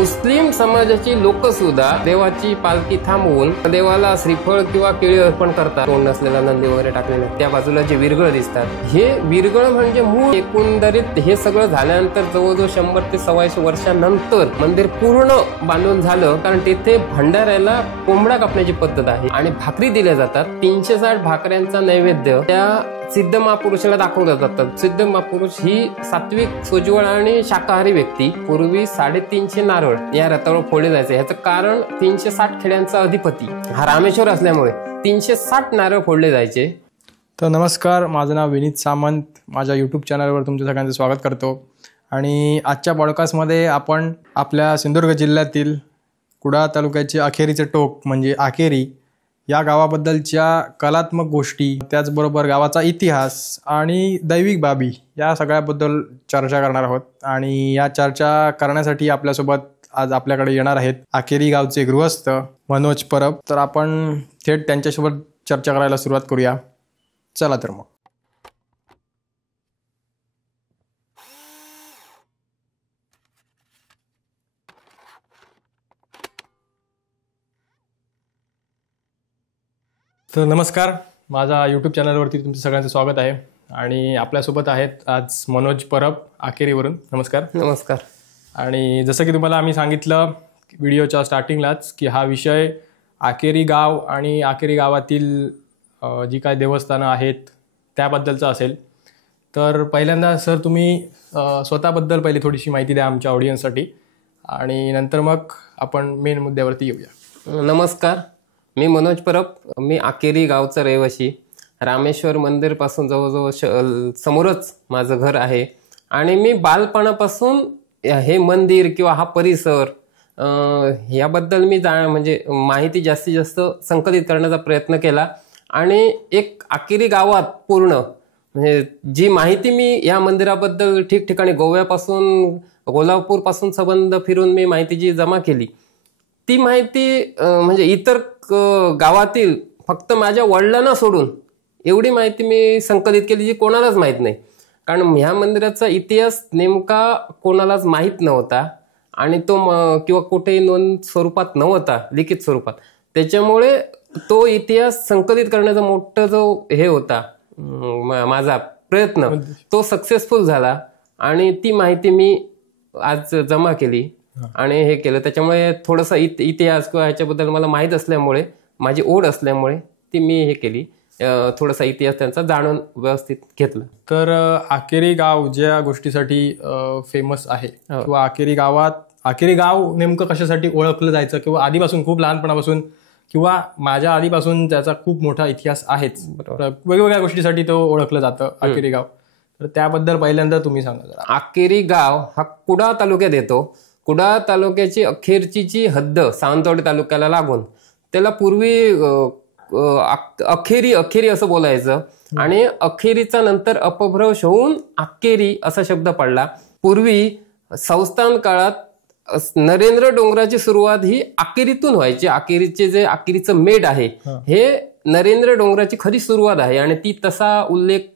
मुस्लिम समाजाची लोक सुद्धा देवाची पालखी थांबवून देवाला श्रीफळ किंवा केळी अर्पण करतात. तोंड नसलेला नंदी वगैरे टाकलेले, त्या बाजूला जे विरगळ दिसतात, हे विरगळ म्हणजे मूळ. एकंदरीत हे सगळं झाल्यानंतर जवळजवळ 100 ते 125 वर्षांनंतर मंदिर पूर्ण बांधून झालं. कारण तिथे भंडाऱ्याला कोंबडा कापण्याची पद्धत आहे आणि भाकरी दिल्या जातात. 360 भाकऱ्यांचा नैवेद्य त्या सिद्ध महापुरुषाला दाखवलं जातात. सिद्ध महापुरुष ही सात्विक, सोज्वळ आणि शाकाहारी व्यक्ती. पूर्वी 350 नारळ या रथावर फोडले जायचे. ह्याचं कारण 360 खेड्यांचा अधिपती हा रामेश्वर असल्यामुळे 360 नारळ फोडले जायचे. तर नमस्कार, माझं नाव विनीत सामंत. माझ्या यूट्यूब चॅनलवर तुमच्या सगळ्यांचं स्वागत करतो. आणि आजच्या पॉडकास्टमध्ये आपण आपल्या सिंधुदुर्ग जिल्ह्यातील कुडाळ तालुक्याचे अखेरीचे टोक म्हणजे आकेरी या गावाबद्दलच्या कलात्मक गोष्टी, त्याचबरोबर गावाचा इतिहास आणि दैविक बाबी या सगळ्याबद्दल चर्चा करणार आहोत. आणि या चर्चा करण्यासाठी आपल्यासोबत आज आपल्याकडे येणार आहेत आकेरी गावचे गृहस्थ मनोज परब. तर आपण थेट त्यांच्यासोबत चर्चा करायला सुरुवात करूया. चला तर मग. तर नमस्कार, माझा यूट्यूब चॅनलवरती तुमचं सगळ्यांचं स्वागत आहे. आणि आपल्यासोबत आहेत आज मनोज परब आकेरीवरून. नमस्कार. नमस्कार. आणि जसं की तुम्हाला आम्ही सांगितलं व्हिडिओच्या स्टार्टिंगलाच की हा विषय आकेरी गाव आणि आकेरी गावातील जी काय देवस्थानं आहेत त्याबद्दलचा असेल. तर पहिल्यांदा सर तुम्ही स्वतःबद्दल पहिली थोडीशी माहिती द्या आमच्या ऑडियन्ससाठी आणि नंतर मग आपण मेन मुद्द्यावरती येऊया. नमस्कार, मी मनोज परब. मी आकेरी गावचा रहिवासी. रामेश्वर मंदिर पासून जवळजवळ समोरच माझं घर आहे. आणि मी बालपणापासून हे मंदिर किंवा हा परिसर याबद्दल मी म्हणजे माहिती जास्तीत जास्त संकलित करण्याचा प्रयत्न केला. आणि एक आकेरी गावात पूर्ण म्हणजे जी माहिती मी या मंदिराबद्दल ठिकठिकाणी गोव्यापासून कोल्हापूर पासून संबंध फिरून मी माहिती जी जमा केली, ती माहिती म्हणजे इतर गावातील फक्त माझ्या वडिलांना सोडून एवढी माहिती मी संकलित केली जी कोणालाच माहीत नाही. कारण ह्या मंदिराचा इतिहास नेमका कोणालाच माहीत नव्हता आणि तो किंवा कुठेही नोंद स्वरूपात नव्हता, लिखित स्वरूपात. त्याच्यामुळे तो इतिहास संकलित करण्याचा मोठा जो हे होता माझा प्रयत्न, तो सक्सेसफुल झाला. आणि ती माहिती मी आज जमा केली आणि हे केलं. त्याच्यामुळे थोडासा इतिहास किंवा ह्याच्याबद्दल मला माहीत असल्यामुळे, माझी ओढ असल्यामुळे ती मी हे केली, थोडासा इतिहास त्यांचा जाणून व्यवस्थित घेतला. तर आकेरी गाव ज्या गोष्टीसाठी फेमस आहे किंवा आकेरी गाव नेमकं कशासाठी ओळखलं जायचं किंवा आधीपासून खूप लहानपणापासून किंवा माझ्या आधीपासून त्याचा खूप मोठा इतिहास आहेच. वेगवेगळ्या गोष्टीसाठी तो ओळखलं जातं आकेरी गाव. तर त्याबद्दल पहिल्यांदा तुम्ही सांगा जरा. आकेरी गाव हा कुडाळ तालुक्यात येतो. कुडाळ तालुक्याची अखेरची जी हद्द सावंतवाडी तालुक्याला लागून, त्याला पूर्वी अखेरी असं बोलायचं. आणि अखेरीचा नंतर अपभ्रंश होऊन आकेरी असा शब्द पडला. पूर्वी संस्थान काळात नरेंद्र डोंगराची सुरुवात ही आकेरीतून व्हायची. आकेरीचं मेढ आहे हे नरेंद्र डोंगराची खरी सुरुवात आहे आणि ती तसा उल्लेख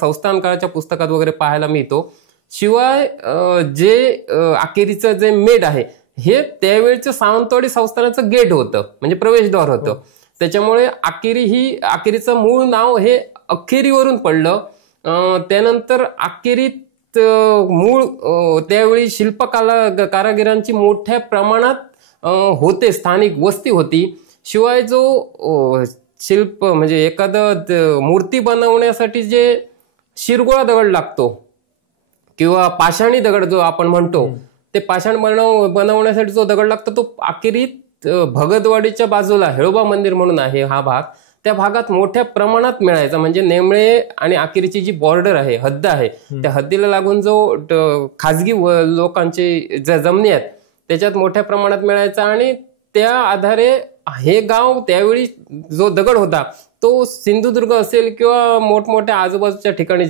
संस्थान काळाच्या पुस्तकात वगैरे पाहायला मिळतो. शिवाय जे आकेरीचं जे मेढ आहे हे त्यावेळचं सावंतवाडी संस्थानाचं गेट होतं, म्हणजे प्रवेशद्वार होतं. त्याच्यामुळे आकेरीचं मूळ नाव हे अखेरीवरून पडलं. त्यानंतर आकेरीत मूळ त्यावेळी कारागिरांची मोठ्या प्रमाणात होते, स्थानिक वस्ती होती. शिवाय जो शिल्प म्हणजे एखादं मूर्ती बनवण्यासाठी जे शिरगोळा दगड लागतो किंवा पाषाणी दगड जो आपण म्हणतो, ते पाषाण बनवण्यासाठी जो दगड लागतो तो आकेरीत भगतवाडीच्या बाजूला हेळोबा मंदिर म्हणून आहे हा भाग, त्या भागात मोठ्या प्रमाणात मिळायचा. म्हणजे नेमळे आणि आकेरीची जी बॉर्डर आहे, हद्द आहे, त्या हद्दीला लागून जो खाजगी लोकांचे ज्या जमिनी आहेत त्याच्यात मोठ्या प्रमाणात मिळायचा. आणि त्या आधारे हे गाव त्यावेळी जो दगड होता तो सिंधुदुर्ग असेल किंवा मोठमोठ्या आजूबाजूच्या ठिकाणी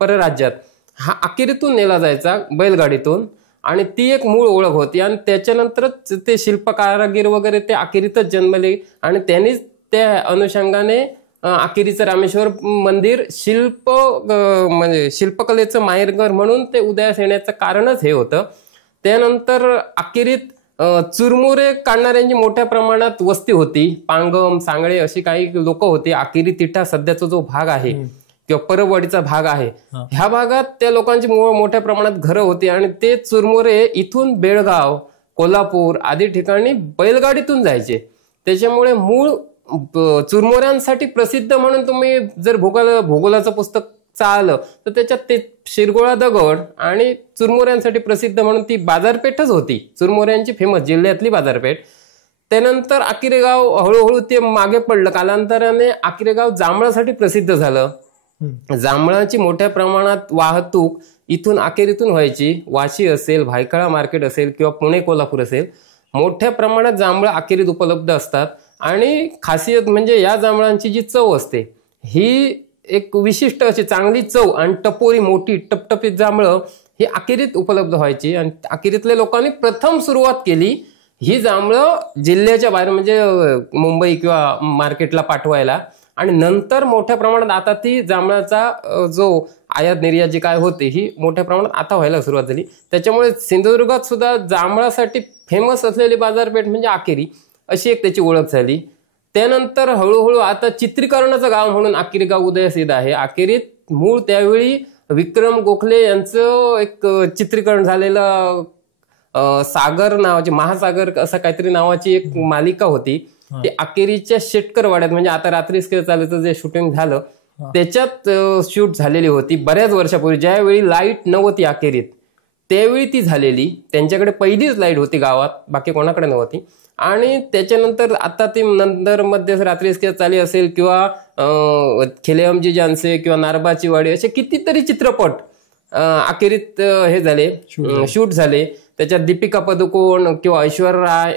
परराज्यात हा आकेरीतून नेला जायचा बैलगाडीतून. आणि ती एक मूळ ओळख होती. आणि त्याच्यानंतरच ते शिल्पकारागीर वगैरे ते आकेरीतच जन्मले आणि त्यांनीच त्या अनुषंगाने आकेरीचं रामेश्वर मंदिर म्हणजे शिल्पकलेचं माहेरघर म्हणून ते उदयास येण्याचं कारणच हे होतं. त्यानंतर अखेरीत चुरमुरे काढणाऱ्यांची मोठ्या प्रमाणात वस्ती होती. पांगम, सांगळे अशी काही लोक होती. अखेरी तिठा सध्याचा जो भाग आहे किंवा परबवाडीचा भाग आहे, ह्या भागात त्या लोकांची मोठ्या प्रमाणात घरं होती आणि ते चुरमुरे इथून बेळगाव, कोल्हापूर आदी ठिकाणी बैलगाडीतून जायचे. त्याच्यामुळे मूळ चुरमुऱ्यांसाठी प्रसिद्ध म्हणून तुम्ही जर भूगोलाचं पुस्तक चाललं तर त्याच्यात ते शिरगोळा दगड आणि चुरमुऱ्यांसाठी प्रसिद्ध म्हणून ती बाजारपेठच होती, चुरमुऱ्यांची फेमस जिल्ह्यातली बाजारपेठ. त्यानंतर आकिरेगाव हळूहळू ते मागे पडलं. कालांतराने आकिरेगाव जांभळासाठी प्रसिद्ध झालं. जांभळाची मोठ्या प्रमाणात वाहतूक इथून अखेरीतून व्हायची. वाशी असेल, भायखळा मार्केट असेल किंवा पुणे कोल्हापूर असेल, मोठ्या प्रमाणात जांभळं अखेरीत उपलब्ध असतात. आणि खासियत म्हणजे या जांभळांची जी चव असते ही एक विशिष्ट अशी चांगली चव आणि टपोरी मोठी टपटपीत जांभळं ही अखेरीत उपलब्ध व्हायची. आणि अखेरीतल्या लोकांनी प्रथम सुरुवात केली ही जांभळं जिल्ह्याच्या बाहेर म्हणजे मुंबई किंवा मार्केटला पाठवायला. आणि नंतर मोठ्या प्रमाणात आता ती जांभळाचा जो आयात निर्यात जी काय होते ही मोठ्या प्रमाणात आता व्हायला सुरुवात झाली. त्याच्यामुळे सिंधुदुर्गात सुद्धा जांभळासाठी फेमस असलेली बाजारपेठ म्हणजे अखेरी अशी एक त्याची ओळख झाली. त्यानंतर हळूहळू आता चित्रीकरणाचं गाव म्हणून अखेरीगाव उदयास येत आहे. अखेरीत मूळ त्यावेळी विक्रम गोखले यांचं एक चित्रीकरण झालेलं सागर नावाची, महासागर असं काहीतरी नावाची एक मालिका होती. ती अखेरीच्या शेटकरवाड्यात म्हणजे आता रात्री चालायचं जे शूटिंग झालं त्याच्यात शूट झालेली होती बऱ्याच वर्षापूर्वी, ज्यावेळी लाईट नव्हती अखेरीत त्यावेळी ती झालेली. त्यांच्याकडे पहिलीच लाईट होती गावात, बाकी कोणाकडे नव्हती. आणि त्याच्यानंतर आता ती नंतर मध्ये रात्री चाली असेल किंवा खेलेमजी जानसे किंवा नारबाची वाडी असे कितीतरी चित्रपट अखेरीत हे झाले, शूट झाले. त्याच्यात दीपिका पदुकोण किंवा ऐश्वर्या राय,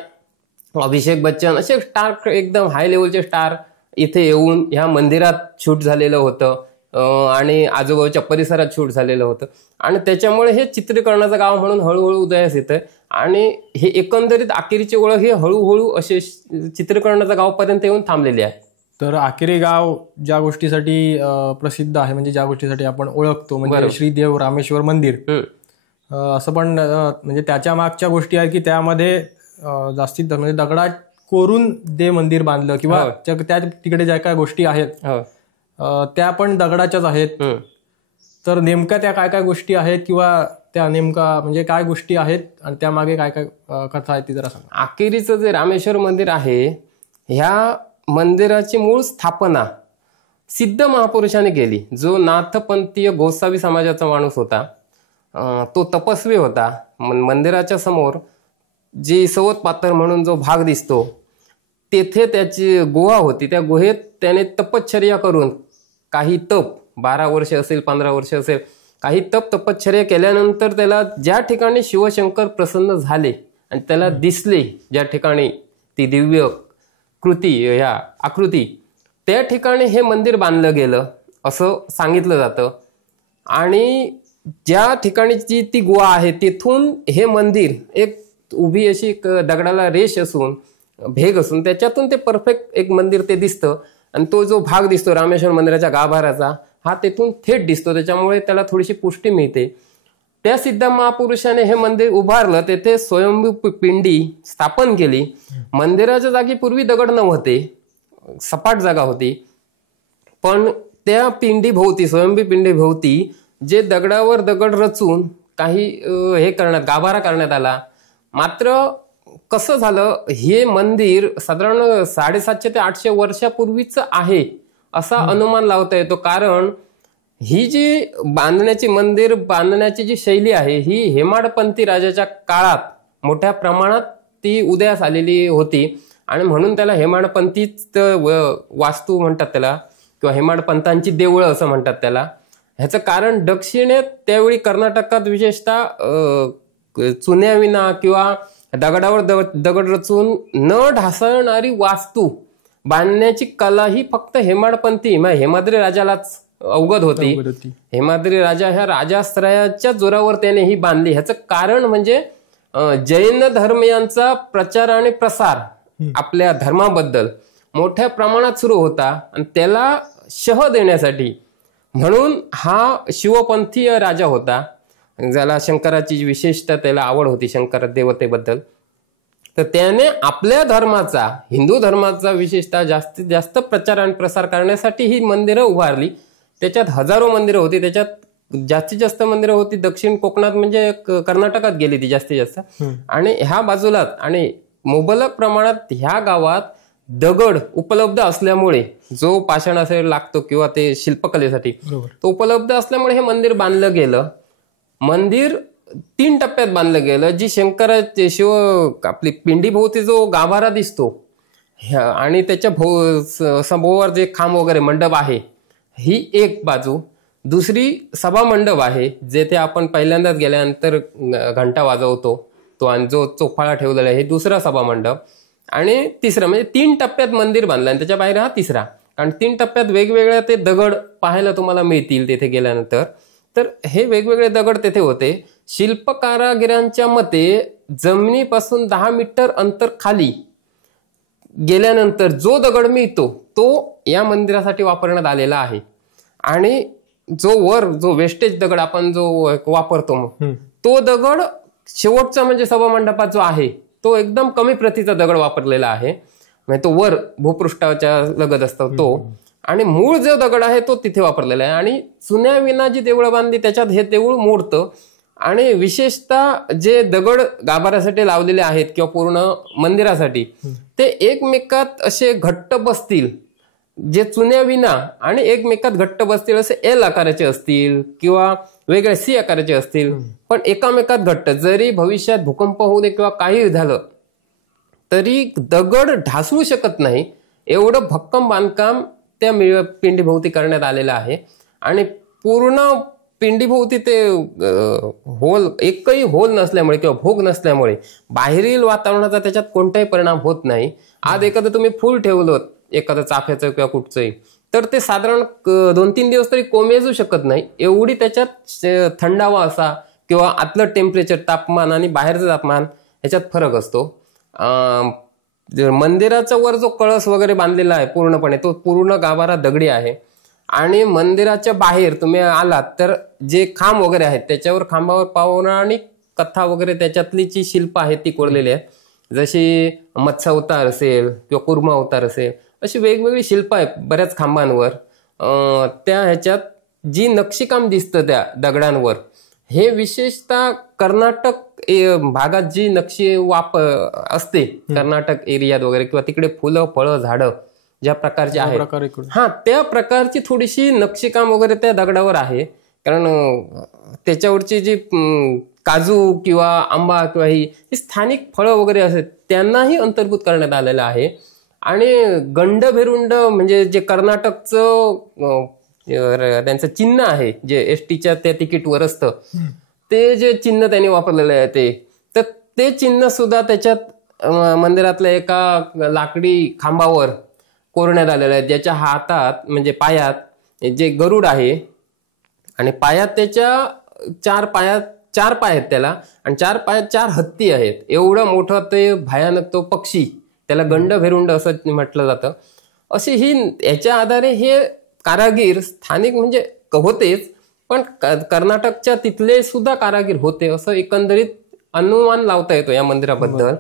अभिषेक बच्चन असे स्टार, एकदम हाय लेवलचे स्टार इथे येऊन ह्या मंदिरात शूट झालेलं होतं आणि आजूबाजूच्या परिसरात शूट झालेलं होतं. आणि त्याच्यामुळे हे चित्रीकरणाचं गाव म्हणून हळूहळू उदयास येतं. आणि हे एकंदरीत अखेरीची ओळख ही हळूहळू असे चित्रीकरणाचं गावपर्यंत येऊन थांबलेली आहे. तर अखेरी गाव ज्या गोष्टीसाठी प्रसिद्ध आहे, म्हणजे ज्या गोष्टीसाठी आपण ओळखतो, म्हणजे श्रीदेव रामेश्वर मंदिर, असं पण म्हणजे त्याच्या मागच्या गोष्टी आहेत की त्यामध्ये जास्तीत म्हणजे दगडात कोरून ते मंदिर बांधलं किंवा त्या तिकडे ज्या काय गोष्टी आहेत त्या पण दगडाच्याच आहेत. तर नेमक्या त्या काय काय गोष्टी आहेत किंवा त्या नेमका म्हणजे काय गोष्टी आहेत आणि त्यामागे काय काय कथा आहेत ती जरा सांगा. अखेरीचं जे रामेश्वर मंदिर आहे ह्या मंदिराची मूळ स्थापना सिद्ध महापुरुषाने केली. जो नाथपंथीय गोसावी समाजाचा माणूस होता, तो तपस्वी होता. मंदिराच्या समोर जी सवत पातर म्हणून जो भाग दिसतो तेथे त्याची गुहा होती. त्या गुहेत त्याने तपश्चर्या करून काही तप 12 वर्ष असेल 15 वर्ष असेल काही तपश्चर्या केल्यानंतर त्याला ज्या ठिकाणी शिवशंकर प्रसन्न झाले आणि त्याला दिसले ज्या ठिकाणी ती दिव्य कृती ह्या आकृती त्या ठिकाणी हे मंदिर बांधलं गेलं असं सांगितलं जातं. आणि ज्या ठिकाणी ती गुहा आहे तिथून हे मंदिर एक उभी अशी दगडाला रेष असून भेग असून त्याच्यातून ते परफेक्ट एक मंदिर ते दिसतं. आणि तो जो भाग दिसतो रामेश्वर मंदिराच्या गाभाऱ्याचा हा तेथून थेट दिसतो. त्याच्यामुळे त्याला थोडीशी पुष्टी मिळते. त्या सिद्ध महापुरुषाने हे मंदिर उभारलं, तेथे स्वयंभू पिंडी स्थापन केली. मंदिराच्या जागी पूर्वी दगड नव्हते, सपाट जागा होती. पण त्या पिंडी भोवती, स्वयंभू पिंडी भोवती जे दगडावर दगड रचून काही हे करण्यात गाभारा करण्यात आला. मात्र कसं झालं, हे मंदिर साधारण 750 ते 800 वर्षापूर्वीच आहे असा अनुमान लावता येतो. कारण ही जी मंदिर बांधण्याची जी शैली आहे ही हेमाडपंथी राजाच्या काळात मोठ्या प्रमाणात ती उदयास आलेली होती. आणि म्हणून त्याला हेमाडपंथीच वास्तू म्हणतात त्याला किंवा हेमाडपंथांची देवळं असं म्हणतात त्याला. ह्याचं कारण दक्षिणेत त्यावेळी कर्नाटकात विशेषतः चुन्याविना किंवा दगडावर दगड रचून न ढासळणारी वास्तू बांधण्याची कला ही फक्त हेमाडपंथी हेमाद्री राजालाच अवगत होती. हेमाद्री राजा ह्या राजाश्रयाच्या जोरावर त्याने ही बांधली. ह्याचं कारण म्हणजे जैन धर्मियांचा प्रचार आणि प्रसार आपल्या धर्माबद्दल मोठ्या प्रमाणात सुरू होता आणि त्याला शह देण्यासाठी म्हणून हा शिवपंथीय राजा होता. ज्याला शंकराची विशेषतः त्याला आवड होती शंकर देवतेबद्दल, तर त्याने आपल्या धर्माचा, हिंदू धर्माचा विशेषतः जास्तीत जास्त प्रचार आणि प्रसार करण्यासाठी ही मंदिरं उभारली. त्याच्यात हजारो मंदिरं होती. त्याच्यात जास्तीत जास्त मंदिरं होती दक्षिण कोकणात, म्हणजे कर्नाटकात गेली ती जास्तीत जास्त. आणि ह्या बाजूला आणि मुबलक प्रमाणात ह्या गावात दगड उपलब्ध असल्यामुळे, जो पाषाण असेल लागतो किंवा ते शिल्पकलेसाठी तो उपलब्ध असल्यामुळे हे मंदिर बांधलं गेलं. मंदिर 3 टप्प्यात बांधलं गेलं. जी शंकराचे आपली पिंडीभोवती जो गाभारा दिसतो आणि त्याच्या सभोवर जे खांब वगैरे मंडप आहे, ही एक बाजू. दुसरी सभा मंडप आहे, जेथे आपण पहिल्यांदाच गेल्यानंतर घंटा वाजवतो तो, आणि जो चोफाळा ठेवलेला आहे हे दुसरा सभा मंडप. आणि तिसरा म्हणजे 3 टप्प्यात मंदिर बांधलं आणि त्याच्या बाहेर हा तिसरा. आणि 3 टप्प्यात वेगवेगळ्या ते दगड पाहायला तुम्हाला मिळतील तिथे गेल्यानंतर. तर हे वेगवेगळे दगड तेथे होते. शिल्पकारागिरांच्या मते जमिनीपासून 10 मीटर अंतर खाली गेल्यानंतर जो दगड मिळतो तो या मंदिरासाठी वापरण्यात आलेला आहे. आणि जो वेस्टेज दगड आपण जो वापरतो तो दगड शेवटचा म्हणजे सभामंडपात जो आहे तो एकदम कमी प्रतीचा दगड वापरलेला आहे. म्हणजे तो वर भूपृष्ठाच्या लगत असतो तो. आणि मूळ जो दगड आहे तो तिथे वापरलेला आहे. आणि चुन्या विना जी देवळं बांधली त्याच्यात हे देऊळ मोडतं. आणि विशेषतः जे दगड गाभाऱ्यासाठी लावलेले आहेत किंवा पूर्ण मंदिरासाठी, ते एकमेकात असे घट्ट बसतील, जे चुन्या विना आणि एकमेकात घट्ट बसतील असे एल आकाराचे असतील किंवा वेगळे सी आकाराचे असतील, पण एकामेकात घट्ट. जरी भविष्यात भूकंप होऊ दे किंवा काही झालं तरी दगड ढासळू शकत नाही, एवढं भक्कम बांधकाम त्या पिंडीभोवती करण्यात आलेलं आहे. आणि पूर्ण पिंडीभोवती ते एकही होल नसल्यामुळे किंवा भोग नसल्यामुळे बाहेरील वातावरणाचा त्याच्यात कोणताही परिणाम होत नाही. आज एखादं तुम्ही फुल ठेवलं, एखादं चाफ्याचं किंवा कुठचंही, तर ते साधारण 2-3 दिवस तरी कोमेजू शकत नाही, एवढी त्याच्यात थंडावा असा किंवा आतलं टेम्परेचर, तापमान आणि बाहेरचं तापमान ह्याच्यात फरक असतो. मंदिराचा वर जो कळस वगैरे बांधलेला आहे पूर्णपणे, तो पूर्ण गाभारा दगडी आहे. आणि मंदिराच्या बाहेर तुम्ही आलात तर जे खांब वगैरे आहेत त्याच्यावर, खांबावर पौराणिक कथा वगैरे त्याच्यातली जी शिल्प आहेत ती कोरलेली आहेत. जशी मत्स्य अवतार असेल किंवा कुर्म अवतार असेल, अशी वेगवेगळी शिल्प आहेत बऱ्याच खांबांवर. त्या ह्याच्यात जी नक्षीकाम दिसतं त्या दगडांवर, हे विशेषतः कर्नाटक भागात जी नक्षी असते, कर्नाटक एरियात वगैरे किंवा तिकडे फुलं फळं झाडं ज्या प्रकारचे आहेत, त्या प्रकारची थोडीशी नक्षीकाम वगैरे त्या दगडावर आहे. कारण त्याच्यावरची जी काजू किंवा आंबा किंवा ही स्थानिक फळं वगैरे असतात त्यांनाही अंतर्भूत करण्यात आलेलं आहे. आणि गंडभेरुंड म्हणजे जे कर्नाटकचं त्यांचं चिन्ह आहे, जे एसटीच्या त्या तिकीटवर असतं, ते जे चिन्ह त्यांनी वापरलेलं आहे ते चिन्ह सुद्धा त्याच्यात मंदिरातल्या एका लाकडी खांबावर कोरण्यात आलेलं आहे. ज्याच्या हातात म्हणजे पायात जे गरुड आहे आणि पायात त्याच्या 4 पाय आहेत त्याला, आणि 4 पायात 4 हत्ती आहेत. एवढं मोठं ते भयानक तो पक्षी, त्याला गंडभेरुंड असं म्हटलं जातं. अशी ही याच्या आधारे हे कारागीर स्थानिक म्हणजे होतेच, पण कर्नाटकच्या तिथले सुद्धा कारागीर होते असं एकंदरीत अनुमान लावता येतो या मंदिराबद्दल.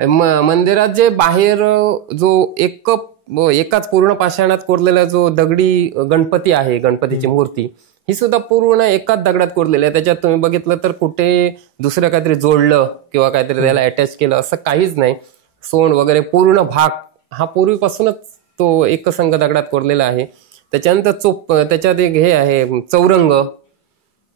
मंदिरात जे बाहेर जो एकाच पूर्ण पाषाणात कोरलेला जो दगडी गणपती आहे, गणपतीची मूर्ती, ही सुद्धा पूर्ण एकाच दगडात कोरलेली आहे. त्याच्यात तुम्ही बघितलं तर कुठे दुसरं काहीतरी जोडलं किंवा काहीतरी त्याला अटॅच केलं असं काहीच नाही. सोंड वगैरे पूर्ण भाग हा पूर्वीपासूनच तो एकसंघ दगडात कोरलेला आहे. त्याच्यानंतर त्याच्यात एक हे आहे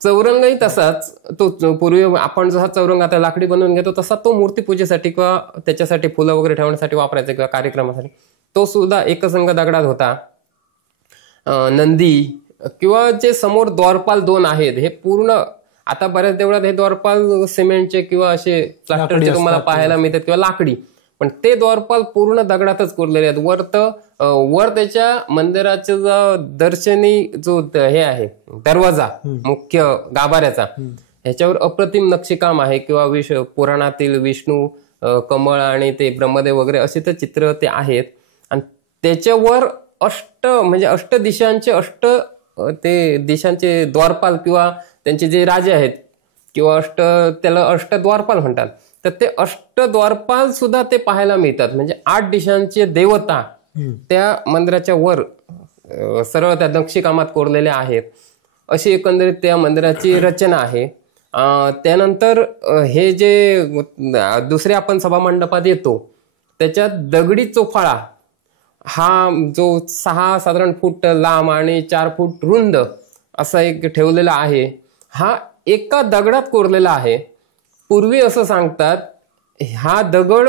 चौरंगही तसाच. तो पूर्वी आपण जसा चौरंग आता लाकडी बनवून घेतो तसा तो मूर्ती पूजेसाठी किंवा त्याच्यासाठी फुलं वगैरे ठेवण्यासाठी वापरायचा किंवा कार्यक्रमासाठी, तो सुद्धा एकसंघ दगडात होता. नंदी किंवा जे समोर द्वारपाल 2 आहेत, हे पूर्ण आता बऱ्याच देवळात हे द्वारपाल सिमेंटचे किंवा असे प्लास्टरचे तुम्हाला पाहायला मिळतात किंवा लाकडी, पण ते द्वारपाल पूर्ण दगडातच कोरलेले आहेत. वर त्याच्या मंदिराचा दर्शनी जो हे आहे दरवाजा मुख्य गाभाऱ्याचा, ह्याच्यावर अप्रतिम नक्षीकाम आहे किंवा पुराणातील विष्णू, कमळ आणि ते ब्रह्मदेव वगैरे असे तर चित्र ते आहेत. आणि त्याच्यावर अष्ट दिशांचे द्वारपाल किंवा त्यांचे जे राजे आहेत किंवा त्याला अष्टद्वारपाल म्हणतात. तर ते अष्टद्वारपाल सुद्धा ते पाहायला मिळतात. म्हणजे 8 दिशांचे देवता त्या मंदिराच्या वर सरळ त्या नक्षीकामात कोरलेल्या आहेत. अशी एकंदरीत त्या मंदिराची रचना आहे. त्यानंतर हे जे दुसरे आपण सभामंडपात येतो त्याच्यात दगडी चोफाळा हा जो 6 साधारण फूट लांब आणि 4 फूट रुंद असा एक ठेवलेला आहे. हा एका दगडात कोरलेला आहे. पूर्वी असं सांगतात हा दगड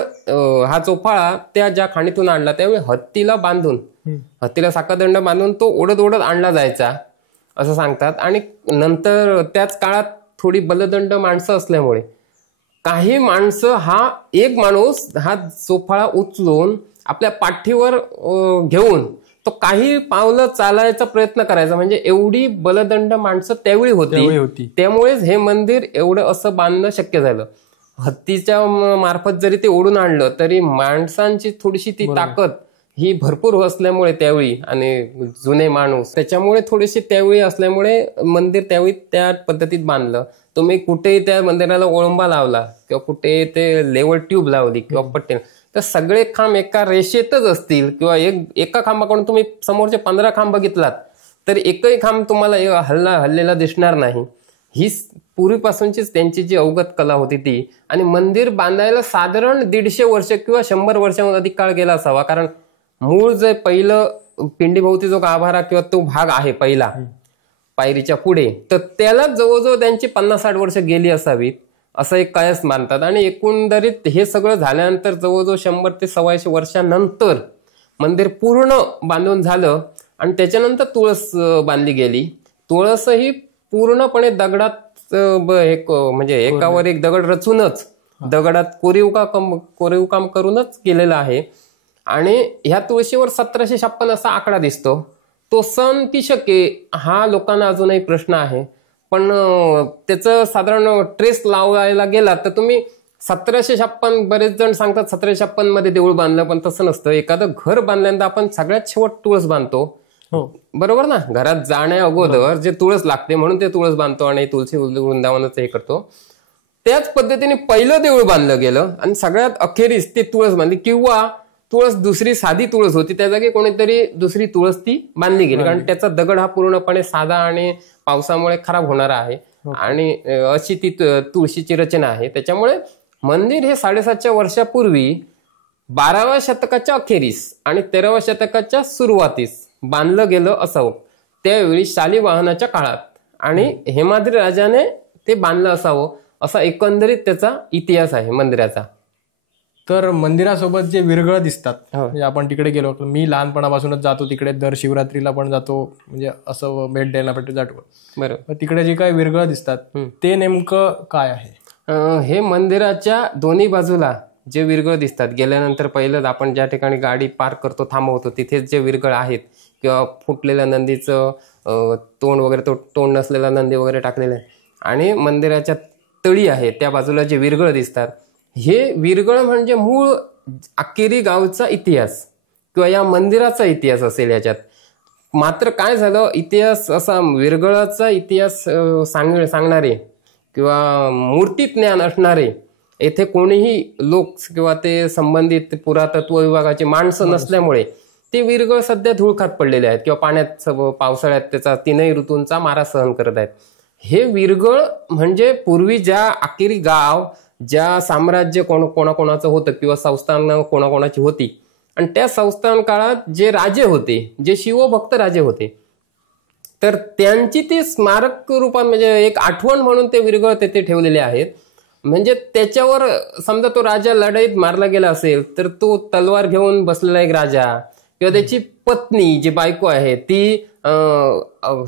हा चोफाळा त्या ज्या खाणीतून आणला त्यावेळी हत्तीला साखळदंड बांधून तो ओढत ओढत आणला जायचा असं सांगतात. आणि नंतर त्याच काळात थोडी बलदंड माणसं असल्यामुळे काही माणसं एक माणूस हा चोफाळा उचलून आपल्या पाठीवर घेऊन तो काही पावलं चालायचा प्रयत्न करायचा. म्हणजे एवढी बलदंड माणसं त्यावेळी होती. त्यामुळेच हे मंदिर एवढं असं बांधणं शक्य झालं. हत्तीच्या मार्फत जरी ते ओढून आणलं तरी माणसांची थोडीशी ती ताकद ही भरपूर असल्यामुळे त्यावेळी आणि जुने माणूस त्याच्यामुळे थोडीशी त्यावेळी असल्यामुळे मंदिर त्यावेळी त्या पद्धतीत बांधलं. तुम्ही कुठेही त्या मंदिराला ओळंबा लावला किंवा कुठे ते लेवल ट्यूब लावली किंवा पट्टे तर सगळे खांब एका रेषेतच असतील किंवा एका खांबाकडून तुम्ही समोरचे 15 खांब बघितलात तर एकही खांब तुम्हाला हल्लेला दिसणार नाही. ही पूर्वीपासूनचीच त्यांची जी अवगत कला होती ती. आणि मंदिर बांधायला साधारण 150 वर्ष किंवा 100 वर्षाहून अधिक काळ गेला असावा. कारण मूळ जे पहिलं पिंडीभोवती जो गाभारा किंवा तो भाग आहे पहिला पायरीच्या पुढे तर त्याला जवळजवळ त्यांची 50-60 वर्ष गेली असावीत असं एक कयास मानतात. आणि एकंदरीत हे सगळं झाल्यानंतर जवळजवळ 100 ते 125 वर्षानंतर मंदिर पूर्ण बांधून झालं. आणि त्याच्यानंतर तुळस बांधली गेली. तुळस ही पूर्णपणे दगडात म्हणजे एकावर एक दगड रचूनच दगडात कोरीव काम करूनच केलेलं आहे. आणि ह्या तुळशीवर 1756 असा आकडा दिसतो. तो सन की शके हा लोकांना अजूनही प्रश्न आहे. पण त्याचं साधारण ट्रेस लावायला गेला तर तुम्ही 1756 बरेच जण सांगतात 1756 मध्ये देऊळ बांधलं पण तसं नसतं. एखादं घर बांधल्यानंतर आपण सगळ्यात शेवट तुळस बांधतो बरोबर ना. घरात जाण्या अगोदर जे तुळस लागते म्हणून ते तुळस बांधतो आणि तुळशी वृंदावनाचं हे करतो. त्याच पद्धतीने पहिलं देऊळ बांधलं गेलं आणि सगळ्यात अखेरीस ते तुळस बांधली किंवा तुळस दुसरी साधी तुळस होती त्या जागी कोणीतरी दुसरी तुळस ती बांधली गेली. कारण त्याचा दगड हा पूर्णपणे साधा आणि पावसामुळे खराब होणारा आहे. आणि अशी ती तुळशीची रचना आहे. त्याच्यामुळे मंदिर हे 750 वर्षापूर्वी 12व्या शतकाच्या अखेरीस आणि 13व्या शतकाच्या सुरुवातीस बांधलं गेलं असावं. त्यावेळी शालिवाहनाच्या काळात आणि हेमाद्री राजाने ते बांधलं असावं असा एकंदरीत त्याचा इतिहास आहे मंदिराचा. तर मंदिरासोबत जे विरगळ दिसतात म्हणजे आपण तिकडे गेलो मी लहानपणापासूनच जातो तिकडे दर शिवरात्रीला पण जातो म्हणजे असं भेट द्यायला जातो बरोबर. तिकडे जे काही विरगळ दिसतात ते नेमकं काय आहे? हे मंदिराच्या दोन्ही बाजूला जे विरगळ दिसतात गेल्यानंतर पहिलं आपण ज्या ठिकाणी गाडी पार्क करतो थांबवतो तिथेच जे विरगळ आहेत किंवा फुटलेल्या नंदीचं तोंड वगैरे तोंड नसलेला नंदी वगैरे टाकलेला आहे आणि मंदिराच्या तळी आहे त्या बाजूला जे विरगळ दिसतात हे विरगळ म्हणजे मूळ अक्केरी गावचा इतिहास किंवा या मंदिराचा इतिहास असेल याच्यात. मात्र काय झालं इतिहास असा विरगळाचा इतिहास सांगणारे किंवा मूर्ती ज्ञान असणारे येथे कोणीही लोक किंवा ते संबंधित पुरातत्व विभागाची माणसं नसल्यामुळे ते विरगळ सध्या धूळ खात पडलेले आहेत किंवा पाण्यात पावसाळ्यात त्याचा 3 ऋतूंचा मारा सहन करत आहेत. हे विरगळ म्हणजे पूर्वी ज्या अखेरी गाव ज्या साम्राज्य कोणाकोणाचं होतं किंवा संस्थान कोणाकोणाची होती आणि त्या संस्थान काळात जे राजे होते जे शिवभक्त राजे होते तर त्यांची ती स्मारक रूपात म्हणजे एक आठवण म्हणून ते विरगळ तेथे ठेवलेले आहेत. म्हणजे त्याच्यावर समजा तो राजा लढाईत मारला गेला असेल तर तो तलवार घेऊन बसलेला एक राजा किंवा त्याची पत्नी जी बायको आहे ती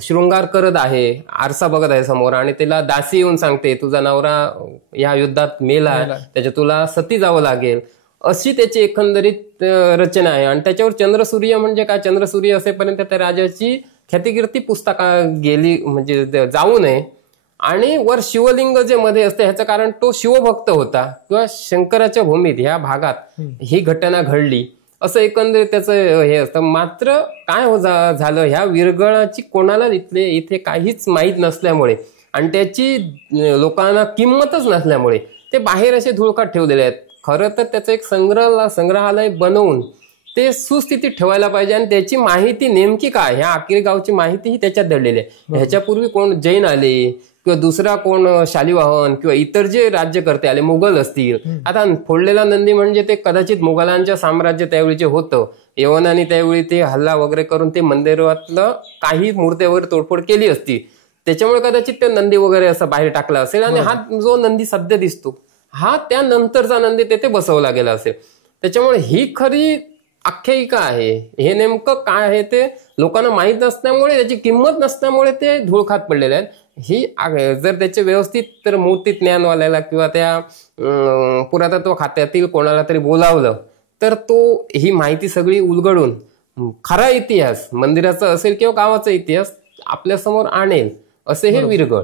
शृंगार करत आहे आरसा बघत आहे समोर आणि तिला दासी येऊन सांगते तुझा नवरा या युद्धात मेला त्याच्या तुला सती जावं लागेल अशी त्याची एकंदरीत रचना आहे. आणि त्याच्यावर चंद्रसूर्य म्हणजे काय चंद्रसूर्य असेपर्यंत त्या राजाची ख्यातिकीर्ती पुस्तका गेली म्हणजे जाऊ नये. आणि वर शिवलिंग जे मध्ये असते ह्याचं कारण तो शिवभक्त होता किंवा शंकराच्या भूमीत ह्या भागात ही घटना घडली असं एकंदरीत त्याचं हे असतं. मात्र काय झालं ह्या विरगळाची कोणाला इथे काहीच माहीत नसल्यामुळे आणि त्याची लोकांना किंमतच नसल्यामुळे ते बाहेर असे धुळकात ठेवलेले आहेत. खरं तर त्याचं एक संग्रहालय बनवून ते सुस्थितीत ठेवायला पाहिजे आणि त्याची माहिती नेमकी काय, ह्या आकेरी गावची माहिती ही त्याच्यात दडलेली आहे. ह्याच्यापूर्वी कोण जैन आले किंवा दुसरा कोण शालिवाहन किंवा इतर जे राज्यकर्ते आले, मुघल असतील. आता फोडलेला नंदी म्हणजे ते कदाचित मुघलांच्या साम्राज्य त्यावेळी जे होतं, यवनाने त्यावेळी ते हल्ला वगैरे करून ते मंदिरातलं काही मूर्त्या वगैरे तोडफोड केली असती, त्याच्यामुळे कदाचित ते नंदी वगैरे असं बाहेर टाकला असेल. आणि हा जो नंदी सध्या दिसतो हा त्यानंतरचा नंदी तेथे बसवला गेला असेल. त्याच्यामुळे ही खरी आख्यायिका आहे. हे नेमकं काय आहे ते लोकांना माहीत नसल्यामुळे, त्याची किंमत नसल्यामुळे ते धूळखात पडलेले आहेत. ही जर त्याचे व्यवस्थित तर मूर्ती ज्ञानवाल्याला किंवा त्या पुरातत्व खात्यातील कोणाला तरी बोलावलं तर तो ही माहिती सगळी उलगडून खरा इतिहास मंदिराचा असेल किंवा गावाचा इतिहास आपल्यासमोर आणेल असे हे विरगळ.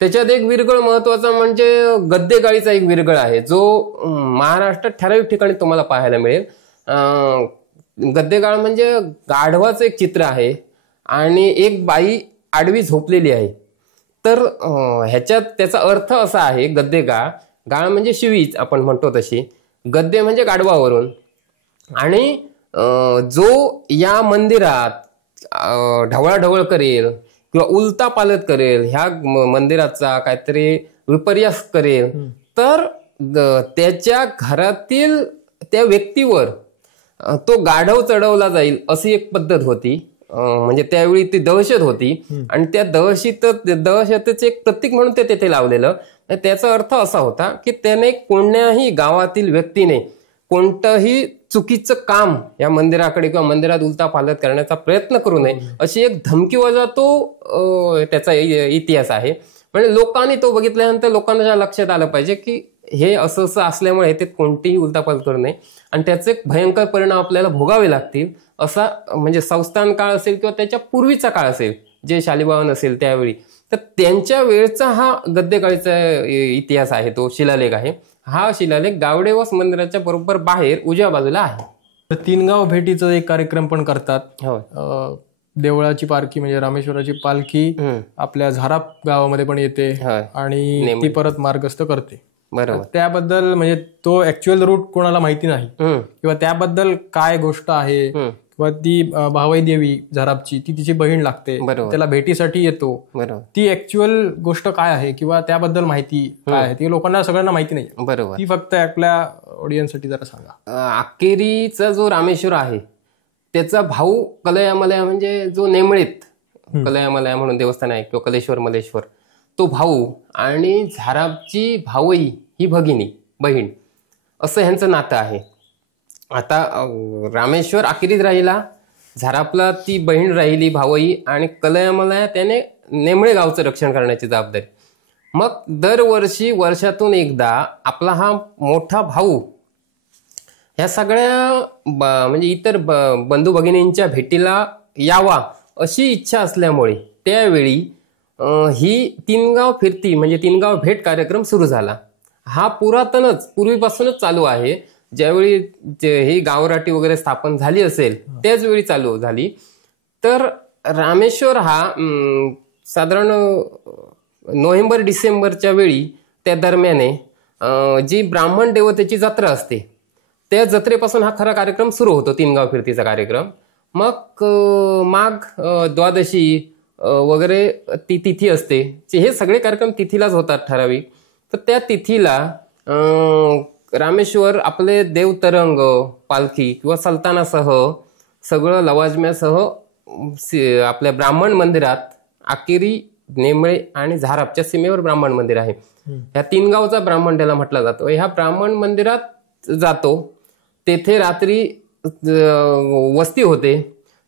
त्याच्यात एक विरगळ महत्वाचा म्हणजे गद्देगाळीचा एक विरगळ आहे, जो महाराष्ट्रात ठराविक ठिकाणी तुम्हाला पाहायला मिळेल. गद्देगाळ म्हणजे गाढवाचं एक चित्र आहे आणि एक बाई आडवी झोपलेली आहे. तर ह्याच्यात त्याचा अर्थ असा आहे, गद्देगाळ, गाळ म्हणजे शिवीच आपण म्हणतो तशी, गद्दे म्हणजे गाढवावरून. आणि जो या मंदिरात ढवळाढवळ करेल किंवा उलता पालत करेल, ह्या मंदिराचा काहीतरी विपर्यास करेल, तर त्याच्या घरातील त्या व्यक्तीवर तो गाढव चढवला जाईल अशी एक पद्धत होती. म्हणजे त्यावेळी ती दहशत होती आणि त्या दहशतीचे एक प्रतीक म्हणून ते तेथे लावलेलं. त्याचा अर्थ असा होता की त्याने कोण्याही गावातील व्यक्तीने कोणतंही चुकीचं काम या मंदिराकडे किंवा मंदिरात उलटा पालत करण्याचा प्रयत्न करू नये अशी एक धमकीवजा तो त्याचा इतिहास आहे. म्हणजे लोकांनी तो बघितल्यानंतर लोकांना लक्षात आलं पाहिजे की हे असं असल्यामुळे ते कोणतीही उलटापालट करू नये आणि त्याचे भयंकर परिणाम आपल्याला भोगावे लागतील. असा म्हणजे संस्थान काळ असेल किंवा त्याच्या पूर्वीचा काळ असेल, जे शालिवाहन असेल त्यावेळी, तर त्यांच्या वेळचा हा गद्देकाळीचा इतिहास आहे, तो शिलालेख आहे. हा शिलालेख गावडेवास मंदिराच्या बरोबर बाहेर उजव्या बाजूला आहे. तीनगाव भेटीचा एक कार्यक्रम पण करतात. देवळाची पालखी म्हणजे रामेश्वराची पालखी आपल्या झाराप गावामध्ये पण येते आणि ती परत मार्गस्थ करते. बरोबर. त्याबद्दल म्हणजे तो ऍक्च्युअल रूट कोणाला माहिती नाही किंवा त्याबद्दल काय गोष्ट आहे किंवा ती भावई देवी झारापची ती तिची बहीण लागते, त्याला भेटीसाठी येतो, ती ऍक्च्युअल गोष्ट काय आहे किंवा त्याबद्दल माहिती काय आहे ती लोकांना सगळ्यांना माहिती नाही. बरोबर. ती फक्त आपल्या ऑडियन्ससाठी जरा सांगा. अखेरीचा जो रामेश्वर आहे त्याचा भाऊ कलयामलया म्हणजे जो नेमळीत कलयामलया म्हणून देवस्थान आहे किंवा कलेश्वर मलेश्वर, तो भाऊ आणि झारापची भावई ही भगिनी बहीण असं ह्यांचं नातं आहे. आता रामेश्वर अखेरीत राहिला, झारापला ती बहीण राहिली भावई आणि कलयामलया त्याने नेमळे गावचं रक्षण करण्याची जबाबदारी. मग दरवर्षी वर्षातून एकदा आपला हा मोठा भाऊ ह्या सगळ्या म्हणजे इतर बंधू भगिनींच्या भेटीला यावा अशी इच्छा असल्यामुळे त्यावेळी ही तीनगाव फिरती म्हणजे तीनगाव भेट कार्यक्रम सुरू झाला. हा पूर्वीपासूनच चालू आहे. ज्यावेळी ही गावराटी वगैरे स्थापन झाली असेल त्याच वेळी चालू झाली. तर रामेश्वर हा साधारण नोव्हेंबर-डिसेंबरच्या वेळी त्या दरम्याने जी ब्राह्मण देवतेची जत्रा असते त्या जत्रेपासून हा खरा कार्यक्रम सुरू होतो, तीनगाव फिरतीचा कार्यक्रम. मग माघ द्वादशी वगैरे ती तिथी असते, हे सगळे कार्यक्रम तिथीलाच होतात ठराविक. तर त्या तिथीला रामेश्वर आपले देवतरंग पालखी किंवा सल्तानासह सगळं लवाजम्यासह आपल्या ब्राह्मण मंदिरात, आकेरी, नेमळे आणि झारापच्या सीमेवर ब्राह्मण मंदिर आहे, ह्या तीनगावचा ब्राह्मण त्याला म्हटला जातो. ह्या ब्राह्मण मंदिरात जातो, तेथे रात्री वस्ती होते.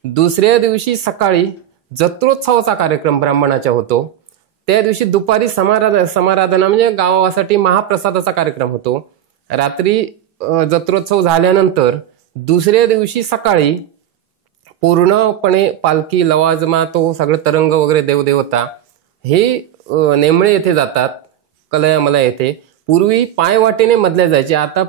दुसऱ्या दिवशी सकाळी जत्रोत्सवाचा कार्यक्रम ब्राह्मणाचा होतो. त्या दिवशी दुपारी समाराधना म्हणजे गावासाठी महाप्रसादाचा कार्यक्रम होतो. रात्री जत्रोत्सव झाल्यानंतर दुसऱ्या दिवशी सकाळी पूर्णपणे पालखी, लवाजमा, तो सगळं तरंग वगैरे देवदेवता हे नेमळे येथे जातात, कलयामला येथे. पूर्वी पायवाटेने मधल्या जायचे, आता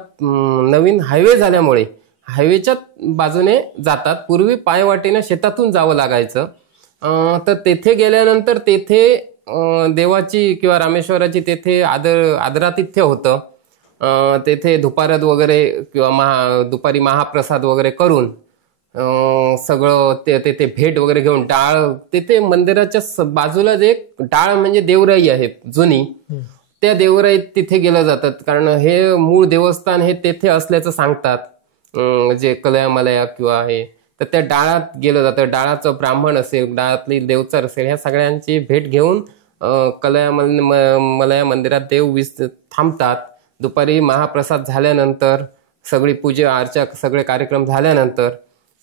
नवीन हायवे झाल्यामुळे हायवेच्या बाजूने जातात. पूर्वी पायवाटेने शेतातून जावं लागायचं. तर तेथे गेल्यानंतर तेथे देवाची किंवा रामेश्वराची तेथे आदरातिथ्य होतं. तेथे धुपारत वगैरे किंवा दुपारी महाप्रसाद वगैरे करून सगळं ते भेट वगैरे घेऊन डाळ, तेथे मंदिराच्या बाजूला जे डाळ म्हणजे देवराई आहे जुनी, त्या देवराईत तिथे गेलं जातात. कारण हे मूळ देवस्थान हे तेथे असल्याचं सांगतात, जे कलया किंवा हे. तर त्या डाळात गेलं जातं. डाळाचं ब्राह्मण असेल, डाळातली देवचर असेल, ह्या सगळ्यांची भेट घेऊन मलया मंदिरात देव थांबतात. दुपारी महाप्रसाद झाल्यानंतर सगळी पूजा अर्चा सगळे कार्यक्रम झाल्यानंतर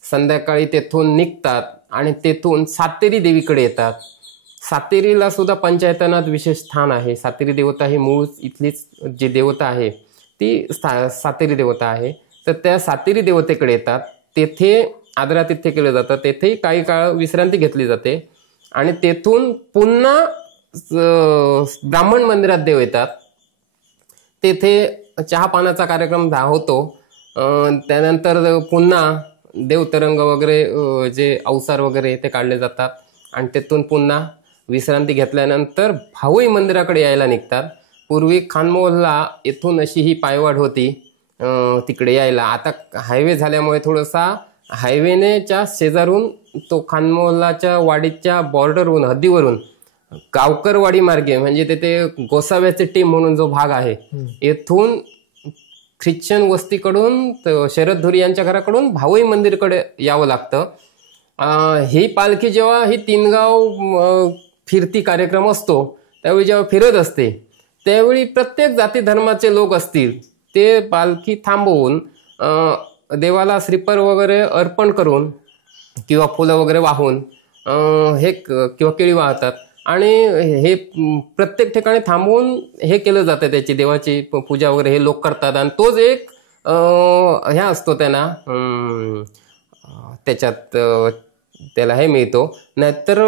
संध्याकाळी तेथून निघतात आणि तेथून सातेरी देवीकडे येतात. सातेरीला सुद्धा पंचायतनात विशेष स्थान आहे. सातेरी देवता ही मूळ इथलीच जी देवता आहे ती सातेरी देवता आहे. तर त्या सातेरी देवतेकडे येतात. तेथे आदरातिथ्य केलं जातं. तेथेही काही काळ विश्रांती घेतली जाते आणि तेथून पुन्हा ब्राह्मण मंदिरात देव येतात. तेथे चहा पानाचा कार्यक्रम होतो. त्यानंतर पुन्हा देवतरंग वगैरे जे अवसार वगैरे ते काढले जातात आणि तेथून पुन्हा विश्रांती घेतल्यानंतर भावई मंदिराकडे यायला निघतात. पूर्वी खानमोहल्ला येथून अशी ही पायवाट होती तिकडे यायला. आता हायवे झाल्यामुळे थोडासा हायवेनेच्या शेजारून तो खानमोहल्लाच्या वाडीच्या बॉर्डरवरून हद्दीवरून गावकरवाडी मार्गे म्हणजे तेथे गोसाव्याचे टीम म्हणून जो भाग आहे येथून ख्रिश्चन वस्तीकडून शरद धुरी यांच्या घराकडून भावई मंदिरकडे यावं लागतं. ही पालखी जेव्हा ही तीनगाव फिरती कार्यक्रम असतो त्यावेळी जेव्हा फिरत असते त्यावेळी प्रत्येक जाती धर्माचे लोक असतील ते पालखी थांबवून देवाला श्रीफळ वगैरे अर्पण करून किंवा फुलं वगैरे वाहून हे किंवा केळी वाहतात आणि हे प्रत्येक ठिकाणी थांबवून हे केलं जातं. त्याची देवाची पूजा वगैरे हे लोक करतात आणि तोच एक ह्या असतो त्यांना त्याच्यात त्याला हे मिळतो. नाहीतर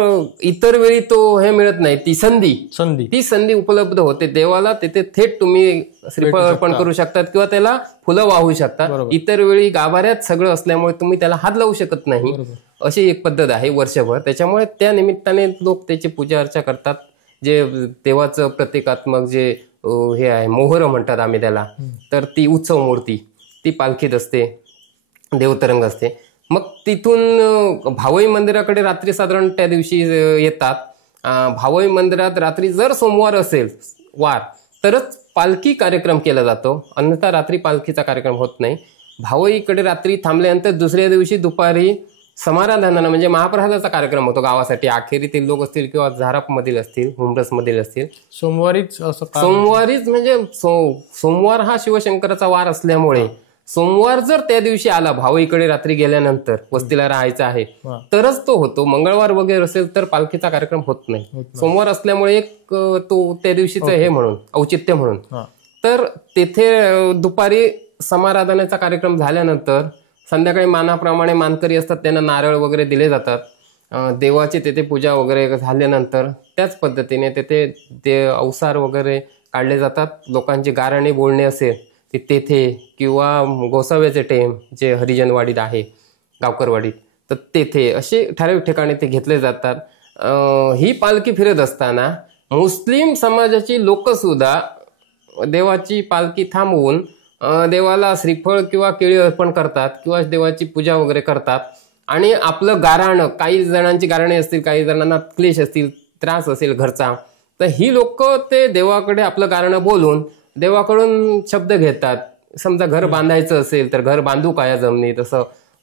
इतर वेळी तो हे मिळत नाही. ती संधी उपलब्ध होते देवाला. तिथे थेट तुम्ही श्रीफळ अर्पण करू शकतात किंवा त्याला फुलं वाहू शकतात. इतर वेळी गाभाऱ्यात सगळं असल्यामुळे तुम्ही त्याला हात लावू शकत नाही. अशी एक पद्धत आहे वर्षभर. त्याच्यामुळे त्या निमित्ताने लोक त्याची पूजा अर्चा करतात. जे देवाचं प्रतिकात्मक जे हे आहे मोहर म्हणतात आम्ही त्याला, तर ती उत्सव मूर्ती ती पालखीत असते, देवतरंग असते. मग तिथून भावई मंदिराकडे रात्री साधारण त्या दिवशी येतात. भावई मंदिरात रात्री जर सोमवार असेल वार तरच पालखी कार्यक्रम केला जातो, अन्यथा रात्री पालखीचा कार्यक्रम होत नाही. भावईकडे रात्री थांबल्यानंतर दुसऱ्या दिवशी दुपारी समाराधनानं म्हणजे महाप्रसादाचा कार्यक्रम होतो गावासाठी. अखेरीतील लोक असतील किंवा झारापमधील असतील, हुमरसमधील असतील. सोमवारीच म्हणजे सोमवार हा शिवशंकराचा वार असल्यामुळे सोमवार जर त्या दिवशी आला भावईकडे रात्री गेल्यानंतर वस्तीला राहायचं आहे तरच तो होतो. मंगळवार वगैरे असेल तर पालखीचा कार्यक्रम होत नाही. सोमवार असल्यामुळे एक तो त्या दिवशीचं हे म्हणून औचित्य म्हणून. तर तेथे दुपारी समाराधनेचा कार्यक्रम झाल्यानंतर संध्याकाळी मानाप्रमाणे मानकरी असतात त्यांना नारळ वगैरे दिले जातात. देवाची तेथे पूजा वगैरे झाल्यानंतर त्याच पद्धतीने तेथे ते अवसार वगैरे काढले जातात. लोकांची गाराणी बोलणे असेल तेथे किंवा गोसाव्याचे टेम जे हरिजनवाडीत आहे गावकरवाडीत तर तेथे असे ठराविक ठिकाणी ते घेतले जातात. ही पालखी फिरत असताना मुस्लिम समाजाची लोक सुद्धा देवाची पालखी थांबवून देवाला श्रीफळ किंवा केळी अर्पण करतात किंवा देवाची पूजा वगैरे करतात आणि आपलं गाऱ्हाणं, काही जणांची गाऱ्हाणे असतील, काही जणांना क्लेश असतील, त्रास असेल घरचा, तर ही लोक ते देवाकडे आपलं गाऱ्हाणं बोलून देवाकडून शब्द घेतात. समजा घर बांधायचं असेल तर घर बांधू का या जमिनीत,